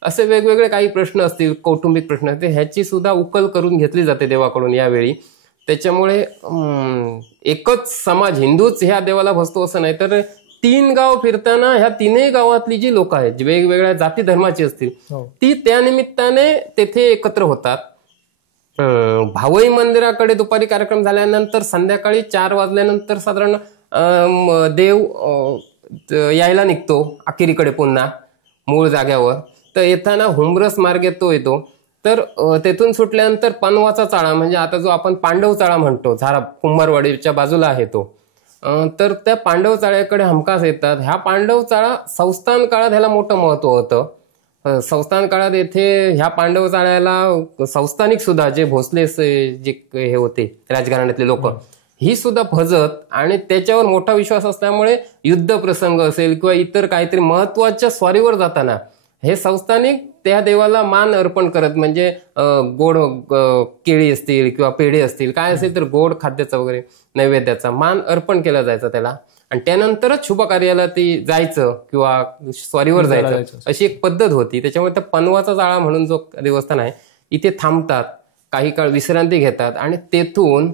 असे वेगवेगळे काही प्रश्न असतील, कौटुंबिक प्रश्न असतील, ह्याची सुद्धा उकल करून घेतली जाते देवाकडून यावेळी. त्याच्यामुळे एकच समाज हिंदूच ह्या देवाला भजतो असं नाही, तर 3 गाव फिरताना ह्या 3ही गावातली जी लोक आहेत जी वेगवेगळ्या जाती धर्माची असतील ती त्या निमित्ताने तेथे एकत्र होतात. भावई मंदिराकडे दुपारी कार्यक्रम झाल्यानंतर संध्याकाळी 4 वाजल्यानंतर साधारण देव यायला निघतो अखेरीकडे पुन्हा मूळ जाग्यावर. तर येताना हुमरस मार्गे तो येतो. तर तेथून सुटल्यानंतर पनवाचा चाळा म्हणजे आता जो आपण पांडव चाळा म्हणतो, झारा कुंभारवाडीच्या बाजूला आहे तो, तर त्या पांडव चाळ्याकडे हमखास येतात. ह्या पांडव चाळा संस्थान काळात ह्याला मोठं महत्व होतं. संस्थान काळात येथे ह्या पांडव चाळ्याला संस्थानिक सुद्धा जे भोसले जे हे होते राजघराण्यातले लोक ही सुद्धा भजत आणि त्याच्यावर मोठा विश्वास असल्यामुळे युद्ध प्रसंग असेल किंवा इतर काहीतरी महत्वाच्या स्वारीवर जाताना हे संस्थानिक त्या देवाला मान अर्पण करत, म्हणजे गोड केळी असतील किंवा पेढे असतील काय असेल तर गोड खाद्याचा वगैरे नैवेद्याचा मान अर्पण केला जायचा त्याला, आणि त्यानंतरच शुभ कार्याला ती जायचं किंवा स्वारीवर जायचं अशी एक पद्धत होती. त्याच्यामुळे त्या पनवाचा जाळा म्हणून जो देवस्थान आहे इथे थांबतात, काही काळ विश्रांती घेतात आणि तेथून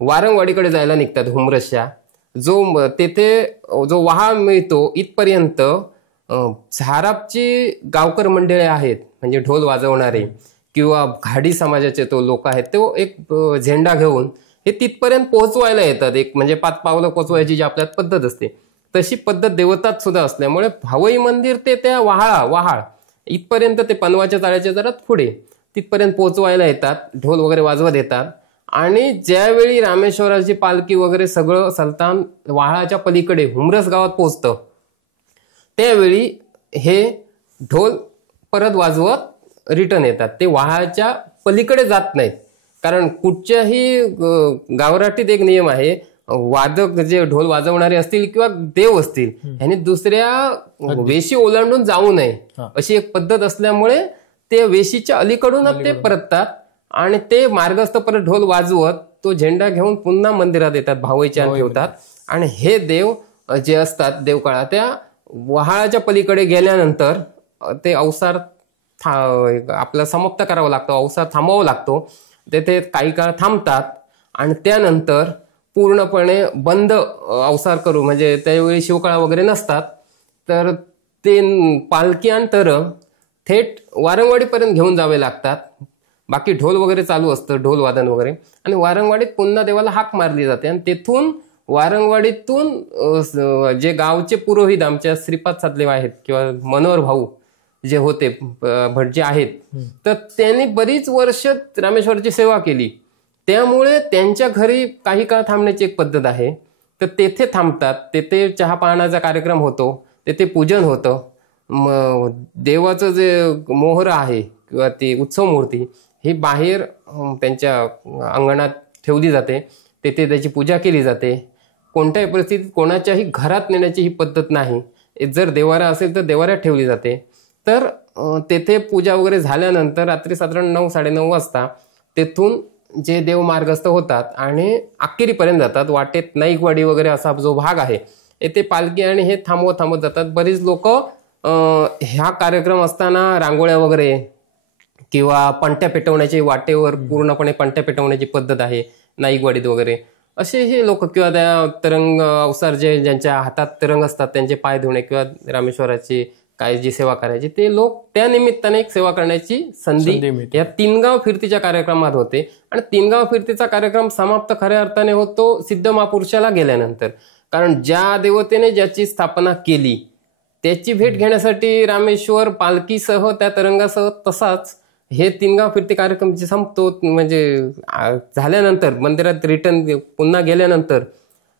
वारंगवाडीकडे जायला निघतात. हुमरसच्या जो तेथे जो वहाळ मिळतो इथपर्यंत झारापची गावकर मंडळी आहेत, म्हणजे ढोल वाजवणारे किंवा घाडी समाजाचे तो लोक आहेत, तो एक झेंडा घेऊन हे तिथपर्यंत पोहोचवायला येतात. एक म्हणजे 5 पावलं पोहोचवायची जी आपल्यात पद्धत असते तशी पद्धत देवतात सुद्धा असल्यामुळे भावई मंदिर ते त्या वहाळ इथपर्यंत ते पनवाच्या चाळ्याच्या जरा पुढे तिथपर्यंत पोहोचवायला येतात, ढोल वगैरे वाजवत येतात. आणि ज्यावेळी रामेश्वराची पालखी वगैरे सगळं सलतान वहाळाच्या पलीकडे हुमरस गावात पोहोचतं त्यावेळी हे ढोल परत वाजवत रिटर्न येतात. ते वहाळाच्या पलीकडे जात नाहीत, कारण कुठच्याही गावराटीत एक नियम आहे, वादक जे ढोल वाजवणारे असतील किंवा देव असतील यांनी दुसऱ्या वेशी ओलांडून जाऊ नये अशी एक पद्धत असल्यामुळे ते वेशीच्या अलीकडूनच ते परततात आणि ते मार्गस्थ परत ढोल वाजवत तो झेंडा घेऊन पुन्हा मंदिरात येतात, भावईच्या ठेवतात. आणि हे देव जे असतात देवकाळा त्या वहाळाच्या पलीकडे गेल्यानंतर ते अवसार आपला समाप्त करावा लागतो, अवसार थांबवावा लागतो. तेथे काही काळ थांबतात आणि त्यानंतर पूर्णपणे बंद अवसार करू, म्हणजे त्यावेळी शिवकाळा वगैरे नसतात, तर ते पालखी आणि तरंग थेट वारंगवाडीपर्यंत घेऊन जावे लागतात. बाकी ढोल वगैरे चालू असतं, ढोल वादन वगैरे, आणि वारंगवाडीत पुन्हा देवाला हाक मारली जाते. आणि तेथून वारंगवाडीतून जे गावचे पुरोहित आमच्या श्रीपाद साधले आहेत किंवा मनोहर भाऊ जे होते भटजे आहेत, तर त्यांनी बरीच वर्ष रामेश्वराची सेवा केली, त्यामुळे त्यांच्या घरी काही काळ थांबण्याची एक पद्धत आहे. तर तेथे थांबतात, तेथे चहा पाहण्याचा कार्यक्रम होतो, तेथे पूजन होतं. देवाचं जे मोहर आहे किंवा ती उत्सव मूर्ती ही बाहेर त्यांच्या अंगणात ठेवली जाते, तेथे त्याची पूजा केली जाते. कोणत्याही परिस्थितीत कोणाच्याही घरात नेण्याची ही पद्धत नाही. जर देवारा असेल तर देवाऱ्यात ठेवली जाते. तर तेथे पूजा वगैरे झाल्यानंतर रात्री साधारण 9-9:30 वाजता तेथून जे देव मार्गस्थ होतात आणि अखेरीपर्यंत जातात. वाटेत नाईकवाडी वगैरे असा जो भाग आहे येथे पालखी आणि हे थांबवत जातात. बरीच लोक ह्या कार्यक्रम असताना रांगोळ्या वगैरे किंवा पणट्या पेटवण्याची, वाटेवर पूर्णपणे पणट्या पेटवण्याची पद्धत आहे नाईकवाडीत वगैरे, असे हे लोक किंवा त्या तरंग अवसार जे ज्यांच्या हातात तरंग असतात त्यांचे पाय धुणे किंवा रामेश्वराची काय जी सेवा करायची ते लोक त्या निमित्ताने एक सेवा करण्याची संधी या 3 गाव फिरतीच्या कार्यक्रमात होते. आणि 3 गाव फिरतीचा कार्यक्रम समाप्त खऱ्या अर्थाने होतो सिद्ध महापुरुषाला गेल्यानंतर, कारण ज्या देवतेने ज्याची स्थापना केली त्याची भेट घेण्यासाठी रामेश्वर पालखीसह त्या तरंगासह तसाच हे 3 गाव फिरती कार्यक्रम जे संपतो, म्हणजे झाल्यानंतर मंदिरात रिटर्न पुन्हा गेल्यानंतर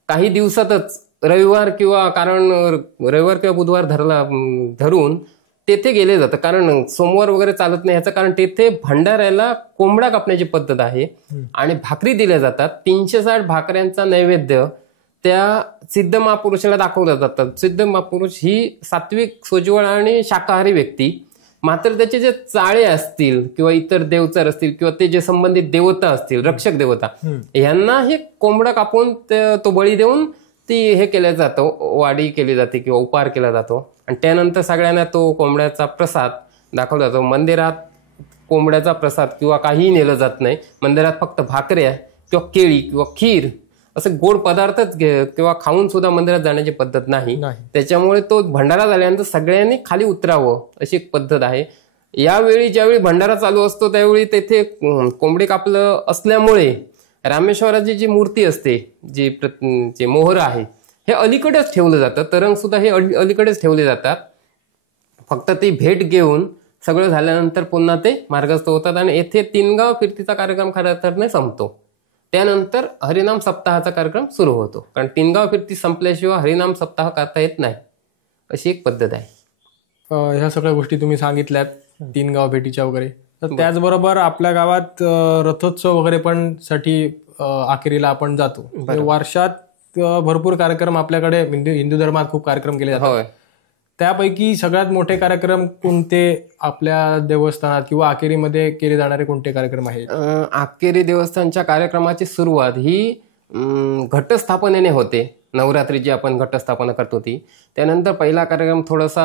काही दिवसातच रविवार किंवा बुधवार धरून तेथे गेले जातं. कारण सोमवार वगैरे चालत नाही, ह्याचं कारण तेथे भंडाऱ्याला कोंबडा कापण्याची पद्धत आहे आणि भाकरी दिल्या जातात. 360 भाकऱ्यांचा नैवेद्य त्या सिद्ध महापुरुषाला दाखवल्या जातात. सिद्ध महापुरुष ही सात्विक, सोज्वळ आणि शाकाहारी व्यक्ती, मात्र त्याचे जे चाळे असतील किंवा इतर देवचार असतील किंवा ते जे संबंधित देवता असतील, रक्षक देवता, यांना हे कोंबडा कापून तो बळी देऊन ती हे केलं जातं, वाडी केली जाते किंवा उपहार केला जातो. आणि त्यानंतर सगळ्यांना तो कोंबड्याचा प्रसाद दाखवला जातो. मंदिरात कोंबड्याचा प्रसाद किंवा काहीही नेलं जात नाही. मंदिरात फक्त भाकऱ्या किंवा केळी किंवा खीर असे गोड पदार्थच किंवा खाऊन सुद्धा मंदिरात जाण्याची पद्धत नाही. त्याच्यामुळे तो भंडारा झाल्यानंतर सगळ्यांनी खाली उतरावं अशी एक पद्धत आहे. यावेळी ज्यावेळी भंडारा चालू असतो त्यावेळी तेथे कोंबडी कापलं असल्यामुळे रामेश्वराची जी मूर्ती असते, जे मोहर आहे हे अलीकडेच ठेवलं जातं. तरंग सुद्धा हे अलीकडेच ठेवले जातात. फक्त ती भेट घेऊन सगळं झाल्यानंतर पुन्हा ते मार्गस्थ होतात आणि येथे 3 गाव फिरतीचा कार्यक्रम खऱ्या अर्थाने संपतो. त्यानंतर हरिनाम सप्ताहाचा कार्यक्रम सुरू होतो, कारण 3 गाव फिरती संपल्याशिवाय हरिनाम सप्ताह करता येत नाही, अशी एक पद्धत आहे. ह्या सगळ्या गोष्टी तुम्ही सांगितल्यात 3 गाव भेटीच्या वगैरे, तर त्याचबरोबर आपल्या गावात रथोत्सव वगैरे पण साठी अखेरीला आपण जातो. वर्षात भरपूर कार्यक्रम आपल्याकडे हिंदू धर्मात खूप कार्यक्रम केले जातात. त्यापैकी सगळ्यात मोठे कार्यक्रम कोणते आपल्या देवस्थानात किंवा अखेरीमध्ये केले जाणारे कोणते कार्यक्रम आहेत? अखेरी देवस्थानच्या कार्यक्रमाची सुरुवात ही घटस्थापनेने होते. नवरात्रीची आपण घटस्थापना करतो ती. त्यानंतर पहिला कार्यक्रम थोडासा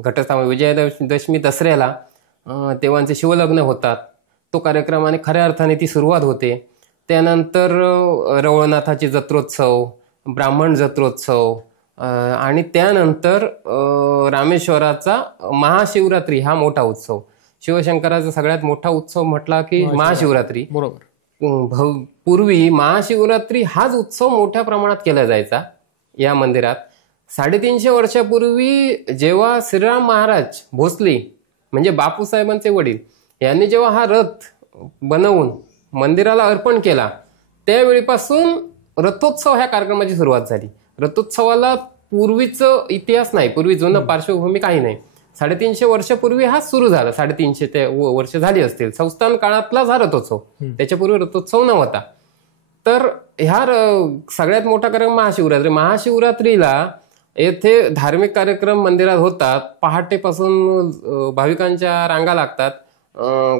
घटस्थापना विजयादशमी दसऱ्याला तेव्हाचे शिवलग्न होतात, तो कार्यक्रमाने खऱ्या अर्थाने ती सुरुवात होते. त्यानंतर रवळनाथाची जत्रोत्सव, ब्राह्मण जत्रोत्सव आणि त्यानंतर रामेश्वराचा महाशिवरात्री हा मोठा उत्सव. शिवशंकराचा सगळ्यात मोठा उत्सव म्हटला की महाशिवरात्री. बरोबर. पूर्वी महाशिवरात्री हाच उत्सव मोठ्या प्रमाणात केला जायचा या मंदिरात. 350 वर्षापूर्वी जेव्हा श्रीराम महाराज भोसले म्हणजे बापूसाहेबांचे वडील यांनी जेव्हा हा रथ बनवून मंदिराला अर्पण केला, त्यावेळीपासून रथोत्सव ह्या कार्यक्रमाची सुरुवात झाली. रथोत्सवाला पूर्वीचं इतिहास नाही, पूर्वी जुनं पार्श्वभूमी काही नाही. 350 वर्षापूर्वी हा सुरू झाला. 350 ते वर्ष झाली असतील. संस्थान काळातलाच हा रथोत्सव, त्याच्यापूर्वी रथोत्सव नव्हता. तर ह्या सगळ्यात मोठा कार्यक्रम महाशिवरात्री. महाशिवरात्रीला येथे धार्मिक कार्यक्रम मंदिरात होतात. पहाटेपासून भाविकांच्या रांगा लागतात,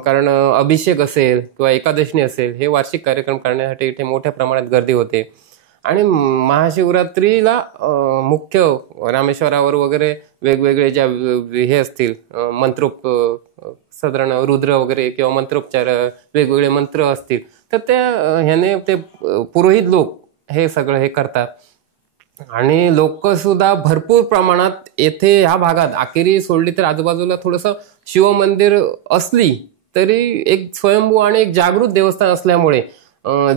कारण अभिषेक असेल किंवा एकादशी असेल, हे वार्षिक कार्यक्रम करण्यासाठी इथे मोठ्या प्रमाणात गर्दी होते. आणि महाशिवरात्रीला मुख्य रामेश्वरावर वगैरे वेगवेगळे ज्या हे असतील साधारण रुद्र वगैरे किंवा मंत्रोपचार वेगवेगळे मंत्र असतील, तर त्या ह्याने ते पुरोहित लोक हे सगळं हे करतात. आणि लोक सुद्धा भरपूर प्रमाणात येथे ह्या भागात अखेरी सोडली तर आजूबाजूला थोडंसं शिवमंदिर असली तरी एक स्वयंभू आणि एक जागृत देवस्थान असल्यामुळे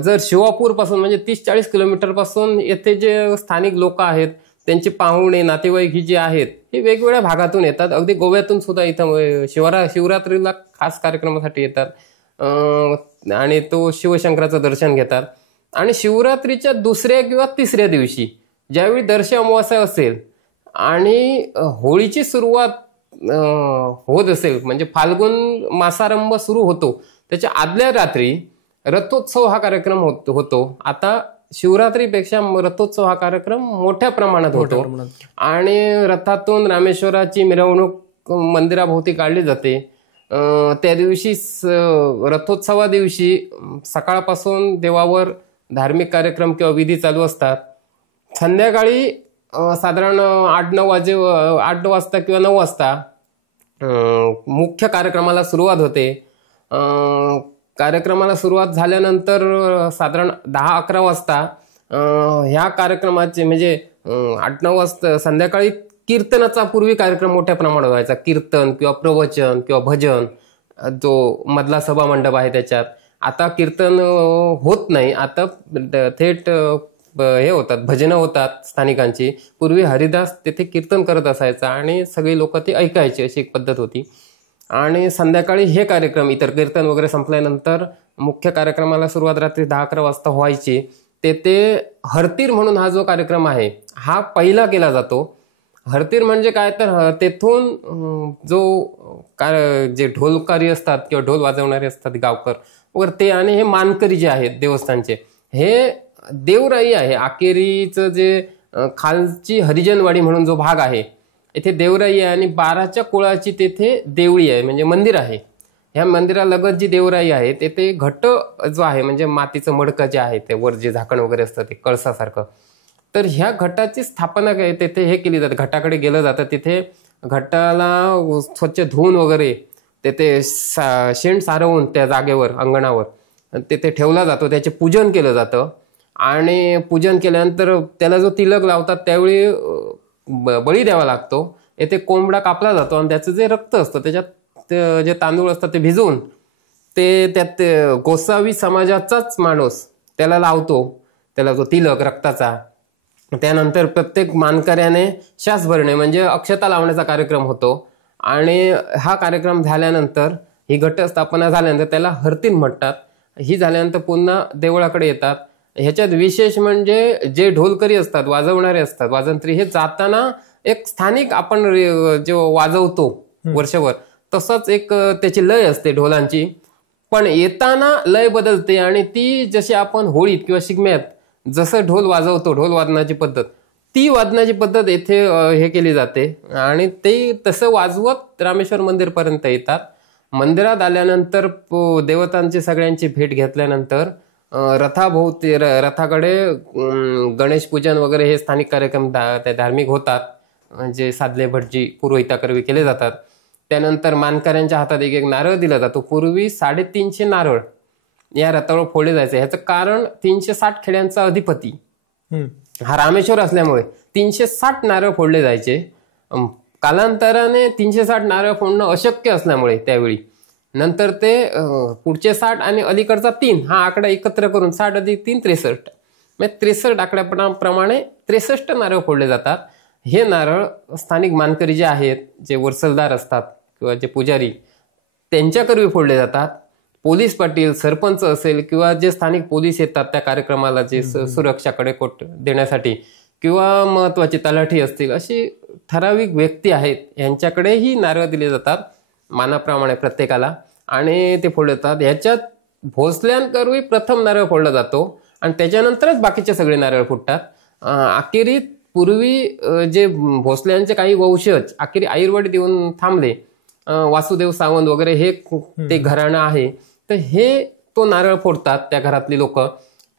जर शिवापूर पासून म्हणजे 30-40 किलोमीटर पासून येथे जे स्थानिक लोक आहेत, त्यांचे पाहुणे नातेवाईक ही जे आहेत, हे वेगवेगळ्या भागातून येतात. अगदी गोव्यातून सुद्धा इथं शिवरात्रीला खास कार्यक्रमासाठी येतात आणि तो शिवशंकराचं दर्शन घेतात. आणि शिवरात्रीच्या दुसऱ्या किंवा तिसऱ्या दिवशी ज्यावेळी दर्श अमावास्या असेल आणि होळीची सुरुवात होत असेल, म्हणजे फाल्गुन मासारंभ सुरू होतो, त्याच्या आदल्या रात्री रथोत्सव हा कार्यक्रम होतो. आता शिवरात्रीपेक्षा रथोत्सव हा कार्यक्रम मोठ्या प्रमाणात होतो. आणि रथातून रामेश्वराची मिरवणूक मंदिराभोवती काढली जाते. त्या दिवशी रथोत्सवा दिवशी सकाळपासून देवावर धार्मिक कार्यक्रम किंवा विधी चालू असतात. संध्याकाळी साधारण 8 वाजता किंवा 9 वाजता मुख्य कार्यक्रमाला सुरुवात होते. कार्यक्रमाला सुरुवात झाल्यानंतर साधारण 10-11 वाजता ह्या कार्यक्रमाचे म्हणजे 8-9 वाजता संध्याकाळी कीर्तनाचा पूर्वी कार्यक्रम मोठ्या प्रमाणात व्हायचा. कीर्तन किंवा प्रवचन किंवा भजन, जो मधला सभा मंडप आहे त्याच्यात. आता कीर्तन होत नाही, आता थेट हे होतात, भजनं होतात स्थानिकांची. पूर्वी हरिदास तेथे कीर्तन करत असायचा आणि सगळे लोक ते ऐकायचे, अशी एक पद्धत होती. आणि संध्याकाळी हे कार्यक्रम इतर कीर्तन वगैरे संपल्यानंतर मुख्य कार्यक्रमाला सुरुवात रात्री 10-11 वाजता व्हायची. तेथे हरतीर म्हणून हा जो कार्यक्रम आहे हा पहिला केला जातो. हरतीर म्हणजे काय तर तेथून जे ढोलकारी असतात किंवा ढोल वाजवणारे असतात गावकर वगैरे ते, आणि हे मानकरी जे आहेत देवस्थानचे, हे देवराई आहे. अखेरीचं जे खालची हरिजनवाडी म्हणून जो भाग आहे, इथे देवराई आहे आणि 12च्या कुळाची तेथे देवळी आहे, म्हणजे मंदिर आहे. ह्या मंदिरालगत जी देवराई आहे तेथे घट जो आहे, म्हणजे मातीचं मडकं जे आहे ते वर जे झाकण वगैरे असतं ते कळसासारखं, तर ह्या घटाची स्थापना तेथे हे केली जाते. घटाकडे गेलं जातं, तिथे घटाला स्वच्छ धुवून वगैरे तेथे शेण सारवून त्या जागेवर अंगणावर तेथे ठेवला जातो. त्याचे पूजन केलं जातं आणि पूजन केल्यानंतर त्याला जो तिलक लावतात त्यावेळी बळी द्यावा लागतो. येथे कोंबडा कापला जातो आणि त्याचं जे रक्त असतं त्याच्यात जे तांदूळ असतात ते भिजवून ते त्यात गोसावी समाजाचाच माणूस त्याला लावतो, त्याला जो तिलक रक्ताचा. त्यानंतर प्रत्येक मानकऱ्याने शास भरणे म्हणजे अक्षता लावण्याचा कार्यक्रम होतो. आणि हा कार्यक्रम झाल्यानंतर, ही घटस्थापना झाल्यानंतर त्याला हरतीन म्हणतात. ही झाल्यानंतर पुन्हा देवळाकडे येतात. ह्याच्यात विशेष म्हणजे जे ढोलकरी असतात, वाजवणारे असतात, वाजंत्री, हे जाताना एक स्थानिक आपण जो वाजवतो वर्षभर तसंच एक त्याची लय असते ढोलांची, पण येताना लय बदलते आणि ती जशी आपण होळीत किंवा शिगम्यात जसं ढोल वाजवतो, ढोल वादनाची पद्धत, ती वादनाची पद्धत येथे हे केली जाते आणि ते तसं वाजवत रामेश्वर मंदिरपर्यंत येतात. मंदिरात आल्यानंतर देवतांची सगळ्यांची भेट घेतल्यानंतर रथाभोवती रथाकडे गणेश पूजन वगैरे हे स्थानिक कार्यक्रम धार्मिक होतात, म्हणजे साधले भटजी पुरोहिताकरवी केले जातात. त्यानंतर मानकऱ्यांच्या हातात एक नारळ दिला जातो. पूर्वी 350 नारळ या रथावर फोडले जायचे. ह्याचं कारण 360 खेड्यांचा अधिपती हा रामेश्वर असल्यामुळे 360 नारळ फोडले जायचे. कालांतराने 360 नारळ फोडणं अशक्य असल्यामुळे त्यावेळी नंतर ते पुढचे 60 आणि अलीकडचा 3 हा आकडा एकत्र करून 60 अधिक 3 63 म्हणजे 63 आकड्याप्रमाणे 63 नारळ फोडले जातात. हे नारळ स्थानिक मानकरी जे आहेत, जे वरसलदार असतात किंवा जे पुजारी, त्यांच्याकरवी फोडले जातात. पोलीस पाटील, सरपंच असेल किंवा जे स्थानिक पोलीस येतात त्या कार्यक्रमाला जे सुरक्षाकडे कोट देण्यासाठी किंवा महत्वाची तलाठी असतील, अशी ठराविक व्यक्ती आहेत, यांच्याकडेही नारळ दिले जातात मानाप्रमाणे प्रत्येकाला आणि ते फोडतात. ह्याच्यात भोसल्यांकरवी प्रथम नारळ फोडला जातो आणि त्याच्यानंतरच बाकीचे सगळे नारळ फुटतात. अखेरीत पूर्वी जे भोसल्यांचे काही वंशज अखेरी आईरवाडी देऊन थांबले, वासुदेव सावंत वगैरे हे ते घराणं आहे, तर हे तो नारळ फोडतात त्या घरातली लोक.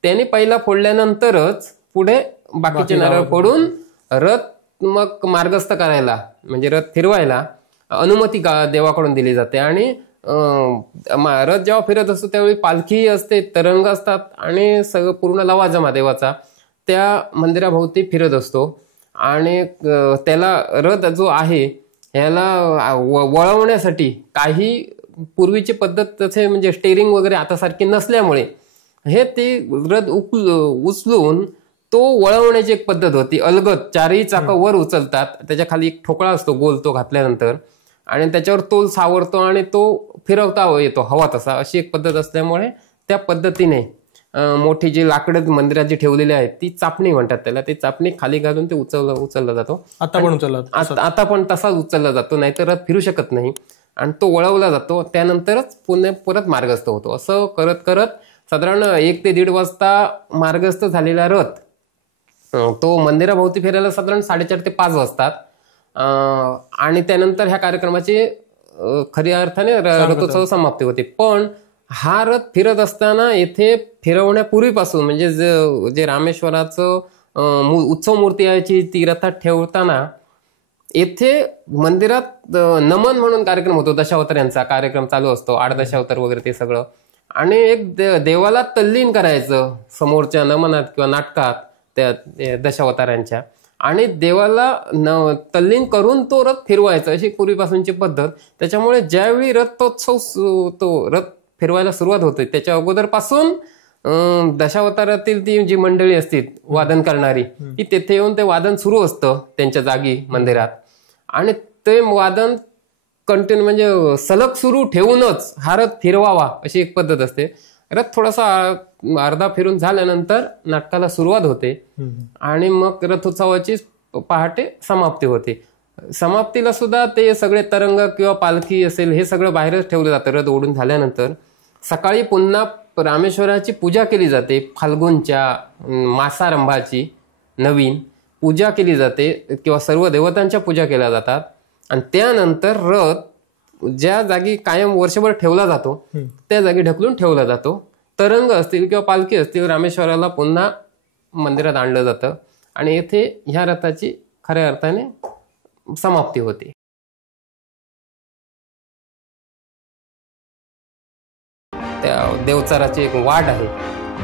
त्यांनी पहिला फोडल्यानंतरच पुढे बाकीचे नारळ फोडून रथ मग मार्गस्थ करायला म्हणजे रथ फिरवायला अनुमती देवाकडून दिली जाते. आणि रथ जेव्हा फिरत असतो त्यावेळी पालखी असते, तरंग असतात आणि सगळं पूर्ण लवाजमा देवाचा त्या मंदिराभोवती फिरत असतो. आणि त्याला रथ जो आहे ह्याला वळवण्यासाठी काही पूर्वीची पद्धत तसे म्हणजे स्टेरिंग वगैरे आता सारखी नसल्यामुळे हे ते रथ उचलून तो वळवण्याची एक पद्धत होती. अलगद 4ही चाकं वर उचलतात, त्याच्या खाली एक ठोकळा असतो गोल, तो घातल्यानंतर आणि त्याच्यावर तोल सावरतो आणि तो फिरवता येतो हवा तसा, अशी एक पद्धत असल्यामुळे त्या पद्धतीने मोठी जी लाकडं मंदिरात जी ठेवलेली आहेत ती चापणी म्हणतात त्याला, ती चापणी खाली घालून ते उचलला जातो. आता पण तसाच उचलला जातो, नाहीतर रथ फिरू शकत नाही आणि तो वळवला जातो. त्यानंतरच पुन्हा परत मार्गस्थ होतो. असं करत करत साधारण 1 ते 1.5 वाजता मार्गस्थ झालेला रथ तो मंदिराभोवती फिरायला साधारण 4:30 ते 5 वाजतात. आणि त्यानंतर ह्या कार्यक्रमाची खऱ्या अर्थाने रथोत्सव समाप्ती होते. पण हा रथ फिरत असताना येथे फिरवण्यापूर्वीपासून म्हणजे जे रामेश्वराचं उत्सव मूर्ती आहे ती रथात ठेवताना येथे मंदिरात नमन म्हणून कार्यक्रम होतो. दशावतारांचा कार्यक्रम चालू असतो, 8 दशावतार वगैरे ते सगळं. आणि एक देवाला तल्लीन करायचं समोरच्या नमनात किंवा नाटकात त्या दशावतारांच्या, आणि देवाला तल्लीन करून तो रथ फिरवायचा, अशी पूर्वीपासूनची पद्धत. त्याच्यामुळे ज्यावेळी रथोत्सव तो रथ फिरवायला सुरुवात होते त्याच्या अगोदरपासून दशावतारातील ती जी मंडळी असतील वादन करणारी ती तेथे येऊन ते वादन सुरू असतं त्यांच्या जागी मंदिरात. आणि ते वादन कंटिन्यू म्हणजे सलग सुरू ठेवूनच हा रथ फिरवावा अशी एक पद्धत असते. रथ थोडासा अर्धा फिरून झाल्यानंतर नाटकाला सुरुवात होते आणि मग रथोत्सवाची पहाटे समाप्ती होते. समाप्तीला सुद्धा ते सगळे तरंग किंवा पालखी असेल हे सगळं बाहेरच ठेवलं जातं. रथ ओढून झाल्यानंतर सकाळी पुन्हा रामेश्वराची पूजा केली जाते. फाल्गुनच्या मासारंभाची नवीन पूजा केली जाते किंवा सर्व देवतांच्या पूजा केल्या जातात. आणि त्यानंतर रथ ज्या जागी कायम वर्षभर ठेवला जातो त्या जागी ढकलून ठेवला जातो. तरंग असतील किंवा पालखी असतील रामेश्वराला पुन्हा मंदिरात आणलं जातं आणि येथे ह्या रथाची खऱ्या अर्थाने समाप्ती होते. त्या देवचाराची एक वाट आहे,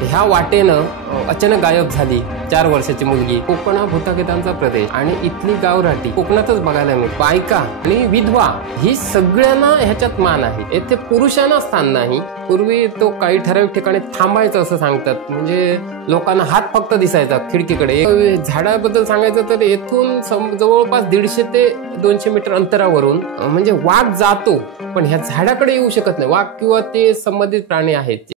ह्या वाटेनं अचानक गायब झाली 4 वर्षाची मुलगी. कोकण हा भूतागीतांचा प्रदेश आणि इथली गावराटी कोकणातच बघायला मिळते. बायका आणि विधवा ही सगळ्यांना ह्याच्यात मान आहे. येथे पुरुषांना स्थान नाही. पूर्वी तो काही ठराविक ठिकाणी थांबायचं असं सांगतात, म्हणजे लोकांना हात फक्त दिसायचा खिडकीकडे. झाडाबद्दल सांगायचं तर येथून जवळपास 150 ते 200 मीटर अंतरावरून म्हणजे वाघ जातो पण ह्या झाडाकडे येऊ शकत नाही. वाघ किंवा ते संबंधित प्राणी आहेत